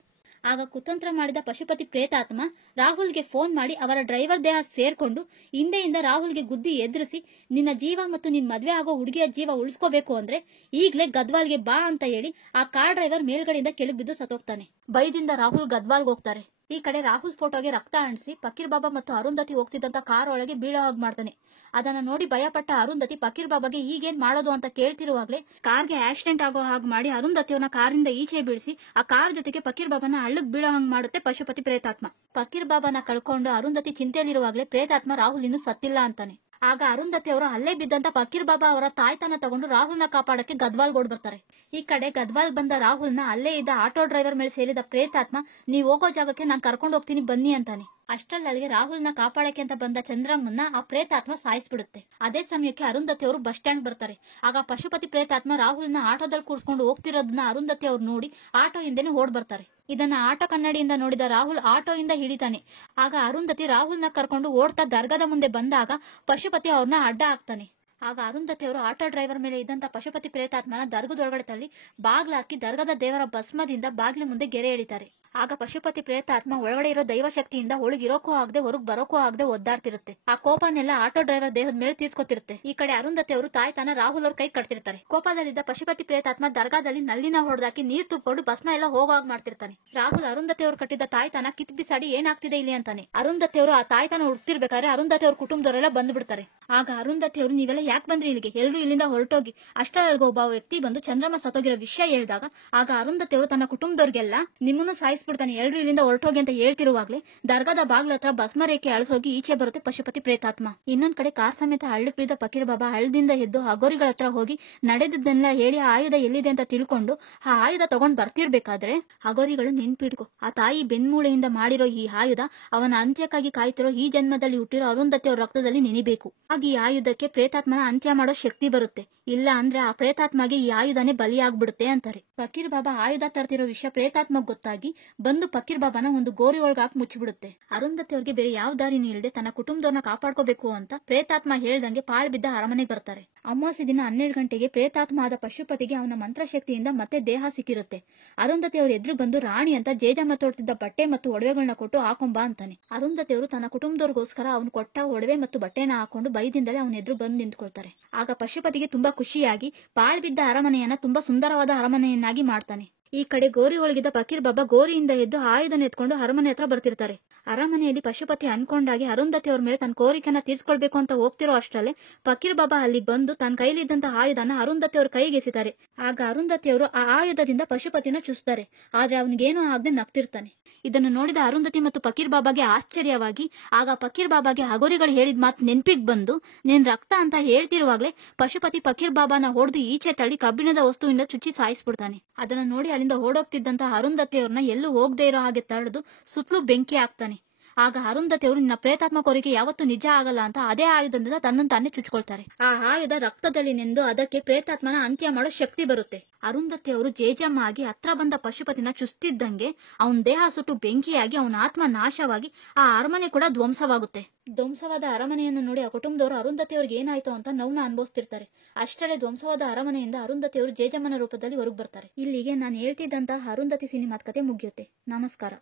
ಆಗ ಕುತಂತ್ರ ಮಾಡಿದ ಪಶುಪತಿ ಪ್ರೇತಾತ್ಮ ರಾಹುಲ್ಗೆ ಫೋನ್ ಮಾಡಿ ಅವರ ಡ್ರೈವರ್ ದೇಹ ಸೇರ್ಕೊಂಡು ಹಿಂದೆಯಿಂದ ರಾಹುಲ್ಗೆ ಗುದ್ದಿ ಎದುರಿಸಿ ನಿನ್ನ ಜೀವ ಮತ್ತು ನಿನ್ ಮದ್ವೆ ಆಗೋ ಹುಡುಗಿಯ ಜೀವ ಉಳಿಸ್ಕೋಬೇಕು ಅಂದ್ರೆ ಈಗ್ಲೇ ಗದ್ವಾಲ್ಗೆ ಬಾ ಅಂತ ಹೇಳಿ ಆ ಕಾರ್ ಡ್ರೈವರ್ ಮೇಲ್ಗಡೆಯಿಂದ ಕೆಳಗ್ ಬಿದ್ದು ಸತ್ತೋಗ್ತಾನೆ. ಭಯದಿಂದ ರಾಹುಲ್ ಗದ್ವಾಲ್ಗೆ ಹೋಗ್ತಾರೆ. ಈ ಕಡೆ ರಾಹುಲ್ ಫೋಟೋಗೆ ರಕ್ತ ಅಂಟಿಸಿ ಫಕೀರ್ ಬಾಬಾ ಮತ್ತು ಅರುಂಧತಿ ಹೋಗ್ತಿದ್ದಂತ ಕಾರ್ ಒಳಗೆ ಬೀಳೋ ಹಾಗೆ ಮಾಡ್ತಾನೆ. ಅದನ್ನ ನೋಡಿ ಭಯಪಟ್ಟ ಅರುಂಧತಿ ಫಕೀರ್ ಬಾಬಾಗೆ ಈಗೇನ್ ಮಾಡೋದು ಅಂತ ಕೇಳ್ತಿರುವಾಗ್ಲೇ ಕಾರ್ಗೆ ಆಕ್ಸಿಡೆಂಟ್ ಆಗೋ ಹಾಗೆ ಮಾಡಿ ಅರುಂಧತಿಯವನ್ನ ಕಾರಿಂದ ಈಚೆ ಬೀಳಿಸಿ ಆ ಕಾರ್ ಜೊತೆಗೆ ಫಕೀರ್ ಬಾಬಾನ ಹಳ್ಳಕ್ ಬೀಳೋ ಹಂಗ್ ಮಾಡುತ್ತೆ ಪಶುಪತಿ ಪ್ರೇತಾತ್ಮ. ಫಕೀರ್ ಬಾಬಾನ ಕಳ್ಕೊಂಡು ಅರುಂಧತಿ ಚಿಂತೆಯಲ್ಲಿರುವಾಗ್ಲೇ ಪ್ರೇತಾತ್ಮ ರಾಹುಲ್ ಇನ್ನೂ ಸತ್ತಿಲ್ಲ ಅಂತಾನೆ. ಆಗ ಅರುಂಧತಿ ಅವರು ಅಲ್ಲೇ ಬಿದ್ದಂತ ಫಕೀರ್ ಬಾಬಾ ಅವರ ತಾಯ್ತನ ತಗೊಂಡು ರಾಹುಲ್ನ ಕಾಪಾಡಕ್ಕೆ ಗದ್ವಾಲ್ ಓಡ್ ಬರ್ತಾರೆ. ಈ ಕಡೆ ಗದ್ವಾಲ್ ಬಂದ ರಾಹುಲ್ನ ಅಲ್ಲೇ ಇದ್ದ ಆಟೋ ಡ್ರೈವರ್ ಮೇಲೆ ಸೇರಿದ ಪ್ರೇತಾತ್ಮ ನೀವ್ ಹೋಗೋ ಜಾಗಕ್ಕೆ ನಾನ್ ಕರ್ಕೊಂಡು ಹೋಗ್ತೀನಿ ಬನ್ನಿ ಅಂತಾನೆ. ಅಷ್ಟರಲ್ಲಿಗೆ ರಾಹುಲ್ನ ಕಾಪಾಡಕ್ಕೆ ಅಂತ ಬಂದ ಚಂದ್ರಮ್ಮನ್ನ ಆ ಪ್ರೇತಾತ್ಮ ಸಾಯಿಸ್ಬಿಡುತ್ತೆ. ಅದೇ ಸಮಯಕ್ಕೆ ಅರುಂಧತಿ ಅವರು ಬಸ್ ಸ್ಟ್ಯಾಂಡ್ ಬರ್ತಾರೆ. ಆಗ ಪಶುಪತಿ ಪ್ರೇತಾತ್ಮ ರಾಹುಲ್ನ ಆಟೋದಲ್ಲಿ ಕೂರ್ಸ್ಕೊಂಡು ಹೋಗ್ತಿರೋದನ್ನ ಅರುಂಧತಿ ಅವ್ರು ನೋಡಿ ಆಟೋ ಹಿಂದೆನೆ ಓಡ್ ಬರ್ತಾರೆ. ಇದನ್ನ ಆಟೋ ಕನ್ನಡಿಯಿಂದ ನೋಡಿದ ರಾಹುಲ್ ಆಟೋಯಿಂದ ಹಿಡಿತಾನೆ. ಆಗ ಅರುಂಧತಿ ರಾಹುಲ್ನ ಕರ್ಕೊಂಡು ಓಡ್ತಾ ದರ್ಗಾದ ಮುಂದೆ ಬಂದಾಗ ಪಶುಪತಿ ಅವ್ರನ್ನ ಅಡ್ಡ ಹಾಕ್ತಾನೆ. ಆಗ ಅರುಂಧತಿ ಅವರು ಆಟೋ ಡ್ರೈವರ್ ಮೇಲೆ ಇದ್ದಂತ ಪಶುಪತಿ ಪ್ರೇತಾತ್ಮನ ದರ್ಗದೊಳಗಡೆ ತಳ್ಳಿ ಬಾಗ್ಲಾಕಿ ದರ್ಗದ ದೇವರ ಭಸ್ಮದಿಂದ ಬಾಗಿಲ ಮುಂದೆ ಗೆರೆ ಎಳಿತಾರೆ. ಆಗ ಪಶುಪತಿ ಪ್ರೇತಾತ್ಮ ಒಳಗಡೆ ಇರೋ ದೈವ ಶಕ್ತಿಯಿಂದ ಒಳಗಿರೋಕೂ ಆಗದೆ ಹೊರಗ್ ಬರೋಕೂ ಆಗದೆ ಒದ್ದಾಡ್ತಿರುತ್ತೆ. ಆ ಕೋಪನೆಲ್ಲ ಆಟೋ ಡ್ರೈವರ್ ದೇಹದ ಮೇಲೆ ತೀರ್ಸ್ಕೊತಿರುತ್ತೆ. ಈ ಕಡೆ ಅರುಂಧತಿ ಅವರು ತಾಯ್ತನ ರಾಹುಲ್ ಅವ್ರ ಕೈ ಕಟ್ತಿರ್ತಾರೆ. ಕೋಪದಲ್ಲಿದ್ದ ಪಶುಪತಿ ಪ್ರೇತಾತ್ಮ ದರ್ಗಾದಲ್ಲಿ ನಲ್ಲಿನ ಹೊಡೆದಾಕಿ ನೀರ್ ತುಪ್ಕೊಂಡು ಭಸ್ಮ ಎಲ್ಲ ಹೋಗಾಗ್ ಮಾಡ್ತಿರ್ತಾನೆ. ರಾಹುಲ್ ಅರುಂಧತಿ ಅವರು ಕಟ್ಟಿದ್ದ ತಾಯ್ತನ ಕಿತ್ ಬಿಸಾಡಿ ಏನಾಗ್ತಿದೆ ಇಲ್ಲಿ ಅಂತಾನೆ. ಅರುಂಧತಿ ಅವರು ಆ ತಾಯ್ತನ ಹುಡ್ತಿರ್ಬೇಕಾದ್ರೆ ಅರುಂಧತಿ ಅವ್ರ ಕುಟುಂಬದವರೆಲ್ಲ ಬಂದ್ಬಿಡ್ತಾರೆ. ಆಗ ಅರುಂಧತಿ ಅವರು ನೀವೆಲ್ಲ ಯಾಕೆ ಬಂದ್ರಿ ಇಲ್ಲಿಗೆ, ಎಲ್ರು ಇಲ್ಲಿಂದ ಹೊರಟೋಗಿ. ಅಷ್ಟರೊಳಗೆ ಒಬ್ಬ ವ್ಯಕ್ತಿ ಬಂದು ಚಂದ್ರಮ್ಮ ಸತ್ತೋಗಿರೋ ವಿಷಯ ಹೇಳಿದಾಗ ಆಗ ಅರುಂಧತಿ ಅವರು ತನ್ನ ಕುಟುಂಬದವ್ರಿಗೆಲ್ಲ ನಿಮ್ಮನ್ನು ಸಾಯಿಸ್ಬಿಡ್ತಾನೆ, ಎಲ್ರು ಇಲ್ಲಿಂದ ಹೊರಟೋಗಿ ಅಂತ ಹೇಳ್ತಿರುವಾಗ್ಲೇ ದರ್ಗಾದ ಬಾಗ್ಲ ಹತ್ರ ಭಸ್ಮ ರೇಖೆ ಅಳಿಸೋಗಿ ಈಚೆ ಬರುತ್ತೆ ಪಶುಪತಿ ಪ್ರೇತಾತ್ಮ. ಇನ್ನೊಂದ್ ಕಡೆ ಕಾರ್ ಸಮೇತ ಹಳ್ಳಕ್ ಬಿದ್ದ ಫಕೀರ್ ಬಾಬಾ ಹಳ್ಳದಿಂದ ಎದ್ದು ಅಘೋರಿಗಳ ಹತ್ರ ಹೋಗಿ ನಡೆದಿದ್ದನ್ನೆಲ್ಲ ಹೇಳಿ ಆಯುಧ ಎಲ್ಲಿದೆ ಅಂತ ತಿಳ್ಕೊಂಡು ಆ ಆಯುಧ ತಗೊಂಡ್ ಬರ್ತಿರ್ಬೇಕಾದ್ರೆ ಅಘೋರಿಗಳು ನೆನ್ಪಿಡ್ಕೊ, ಆ ತಾಯಿ ಬೆನ್ಮೂಳೆಯಿಂದ ಮಾಡಿರೋ ಈ ಆಯುಧ ಅವನ ಅಂತ್ಯಕ್ಕಾಗಿ ಕಾಯ್ತಿರೋ ಈ ಜನ್ಮದಲ್ಲಿ ಹುಟ್ಟಿರೋ ಅರುಂಧತಿ ಅವ್ರ ರಕ್ತದಲ್ಲಿ ನೆನಿಬೇಕು. ಆಗ ಈ ಆಯುಧಕ್ಕೆ ಪ್ರೇತಾತ್ಮನ ಅಂತ್ಯ ಮಾಡೋ ಶಕ್ತಿ ಬರುತ್ತೆ, ಇಲ್ಲ ಅಂದ್ರೆ ಆ ಪ್ರೇತಾತ್ಮಗೆ ಈ ಆಯುಧನೇ ಬಲಿಯಾಗ್ಬಿಡುತ್ತೆ ಅಂತಾರೆ. ಫಕೀರ್ ಬಾಬಾ ಆಯುಧ ತರ್ತಿರೋ ವಿಷಯ ಪ್ರೇತಾತ್ಮಗ್ ಗೊತ್ತಾಗಿ ಬಂದು ಫಕೀರ್ ಬಾಬಾನ ಒಂದು ಗೋರಿ ಒಳಗೆ ಹಾಕಿ ಮುಚ್ಚಿಬಿಡುತ್ತೆ. ಅರುಂಧತಿ ಅವ್ರಿಗೆ ಬೇರೆ ಯಾವ ದಾರಿನೂ ಇಲ್ಲದೆ ತನ್ನ ಕುಟುಂಬದವ್ರನ್ನ ಕಾಪಾಡ್ಕೋಬೇಕು ಅಂತ ಪ್ರೇತಾತ್ಮ ಹೇಳ್ದಂಗೆ ಪಾಳ್ ಬಿದ್ದ ಅರಮನೆಗೆ ಬರ್ತಾರೆ. ಅಮಾವಾಸ್ಯೆ ದಿನ 12 ಗಂಟೆಗೆ ಪ್ರೇತಾತ್ಮ ಆದ ಪಶುಪತಿಗೆ ಅವನ ಮಂತ್ರಶಕ್ತಿಯಿಂದ ಮತ್ತೆ ದೇಹ ಸಿಕ್ಕಿರುತ್ತೆ. ಅರುಂಧತಿ ಅವ್ರ ಎದುರು ಬಂದು ರಾಣಿ ಅಂತ ಜೇಜಮ್ಮ ತೋಡ್ತಿದ್ದ ಬಟ್ಟೆ ಮತ್ತು ಒಡವೆಗಳನ್ನ ಕೊಟ್ಟು ಹಾಕೊಂಬಾ ಅಂತಾನೆ. ಅರುಂಧತಿ ಅವರು ತನ್ನ ಕುಟುಂಬದವ್ರಿಗೋಸ್ಕರ ಅವ್ನು ಕೊಟ್ಟ ಒಡವೆ ಮತ್ತು ಬಟ್ಟೆನ ಹಾಕೊಂಡು ಭಯದಿಂದಲೇ ಅವನ ಎದುರು ಬಂದು ನಿಂತ್ಕೊಳ್ತಾರೆ. ಆಗ ಪಶುಪತಿಗೆ ತುಂಬಾ ಖುಷಿಯಾಗಿ ಪಾಳ್ ಬಿದ್ದ ಅರಮನೆಯನ್ನ ತುಂಬಾ ಸುಂದರವಾದ ಅರಮನೆಯನ್ನಾಗಿ ಮಾಡ್ತಾನೆ. ಈ ಕಡೆ ಗೋರಿ ಒಳಗಿದ್ದ ಫಕೀರ್ ಬಾಬಾ ಗೋರಿಯಿಂದ ಎದ್ದು ಆಯುಧನ ಎತ್ಕೊಂಡು ಅರಮನೆ ಹತ್ರ ಬರ್ತಿರ್ತಾರೆ. ಅರಮನೆಯಲ್ಲಿ ಪಶುಪತಿ ಅನ್ಕೊಂಡಾಗಿ ಅರುಂಧತಿ ಅವ್ರ ಮೇಲೆ ತನ್ನ ಕೋರಿಕೆನ ತೀರ್ಸ್ಕೊಳ್ಬೇಕು ಅಂತ ಹೋಗ್ತಿರೋ ಅಷ್ಟರಲ್ಲೇ ಫಕೀರ್ ಬಾಬಾ ಅಲ್ಲಿಗೆ ಬಂದು ತನ್ನ ಕೈಲಿದ್ದಂತಹ ಆಯುಧನ ಅರುಂಧತಿ ಅವ್ರ ಕೈಗೆ ಎಸಿತಾರೆ. ಆಗ ಅರುಂಧತಿ ಅವರು ಆ ಆಯುಧದಿಂದ ಪಶುಪತಿನ ಚುಸ್ತಾರೆ. ಆದ್ರೆ ಅವನಿಗೇನೂ ಆಗದೆ ನಗ್ತಿರ್ತಾನೆ. ಇದನ್ನು ನೋಡಿದ ಅರುಂಧತಿ ಮತ್ತು ಫಕೀರ್ ಬಾಬಾಗೆ ಆಶ್ಚರ್ಯವಾಗಿ, ಆಗ ಫಕೀರ್ ಬಾಬಾಗೆ ಹಗೋರಿಗಳು ಹೇಳಿದ ಮಾತು ನೆನ್ಪಿಗೆ ಬಂದು, ನಿನ್ ರಕ್ತ ಅಂತ ಹೇಳ್ತಿರುವಾಗ್ಲೇ ಪಶುಪತಿ ಫಕೀರ್ ಬಾಬಾನ ಹೊಡೆದು ಈಚೆ ತಳ್ಳಿ ಕಬ್ಬಿಣದ ವಸ್ತುವಿಂದ ಚುಚ್ಚಿ ಸಾಯಿಸ್ಬಿಡ್ತಾನೆ. ಅದನ್ನ ನೋಡಿ ಅಲ್ಲಿಂದ ಓಡೋಗ್ತಿದ್ದಂತಹ ಅರುಂಧತಿ ಅವ್ರನ್ನ ಎಲ್ಲೂ ಹೋಗದೆ ಇರೋ ಹಾಗೆ ತಡೆದು ಸುತ್ತಲೂ ಬೆಂಕಿ ಹಾಕ್ತಾನೆ. ಆಗ ಅರುಂಧತಿ ಅವರು ನಿನ್ನ ಪ್ರೇತಾತ್ಮ ಕೋರಿಕೆ ಯಾವತ್ತೂ ನಿಜ ಆಗಲ್ಲ ಅಂತ ಅದೇ ಆಯುಧದಿಂದ ತನ್ನನ್ನು ತಾನೇ ಚುಚ್ಕೊಳ್ತಾರೆ. ಆ ಆಯುಧ ರಕ್ತದಲ್ಲಿ ನೆಂದು ಅದಕ್ಕೆ ಪ್ರೇತಾತ್ಮನ ಅಂತ್ಯ ಮಾಡೋ ಶಕ್ತಿ ಬರುತ್ತೆ. ಅರುಂಧತಿ ಅವರು ಜೇಜಮ್ಮ ಆಗಿ ಹತ್ರ ಬಂದ ಪಶುಪತಿನ ಚುಸ್ತಿದ್ದಂಗೆ ಅವನ ದೇಹ ಸುಟ್ಟು ಬೆಂಕಿಯಾಗಿ ಅವನ ಆತ್ಮ ನಾಶವಾಗಿ ಆ ಅರಮನೆ ಕೂಡ ಧ್ವಂಸವಾಗುತ್ತೆ. ಧ್ವಂಸವಾದ ಅರಮನೆಯನ್ನು ನೋಡಿ ಆ ಕುಟುಂಬದವರು ಅರುಂಧತಿ ಅವ್ರಿಗೆ ಏನಾಯ್ತು ಅಂತ ನೋವನ್ನ ಅನುಭವಿಸ್ತಿರ್ತಾರೆ. ಅಷ್ಟರೇ ಧ್ವಂಸವಾದ ಅರಮನೆಯಿಂದ ಅರುಂಧತಿ ಅವರು ಜೇಜಮ್ಮನ ರೂಪದಲ್ಲಿ ಹೊರಗೆ ಬರ್ತಾರೆ. ಇಲ್ಲಿಗೆ ನಾನು ಹೇಳ್ತಿದ್ದಂತಹ ಅರುಂಧತಿ ಸಿನಿಮಾದ ಕತೆ ಮುಗಿಯುತ್ತೆ. ನಮಸ್ಕಾರ.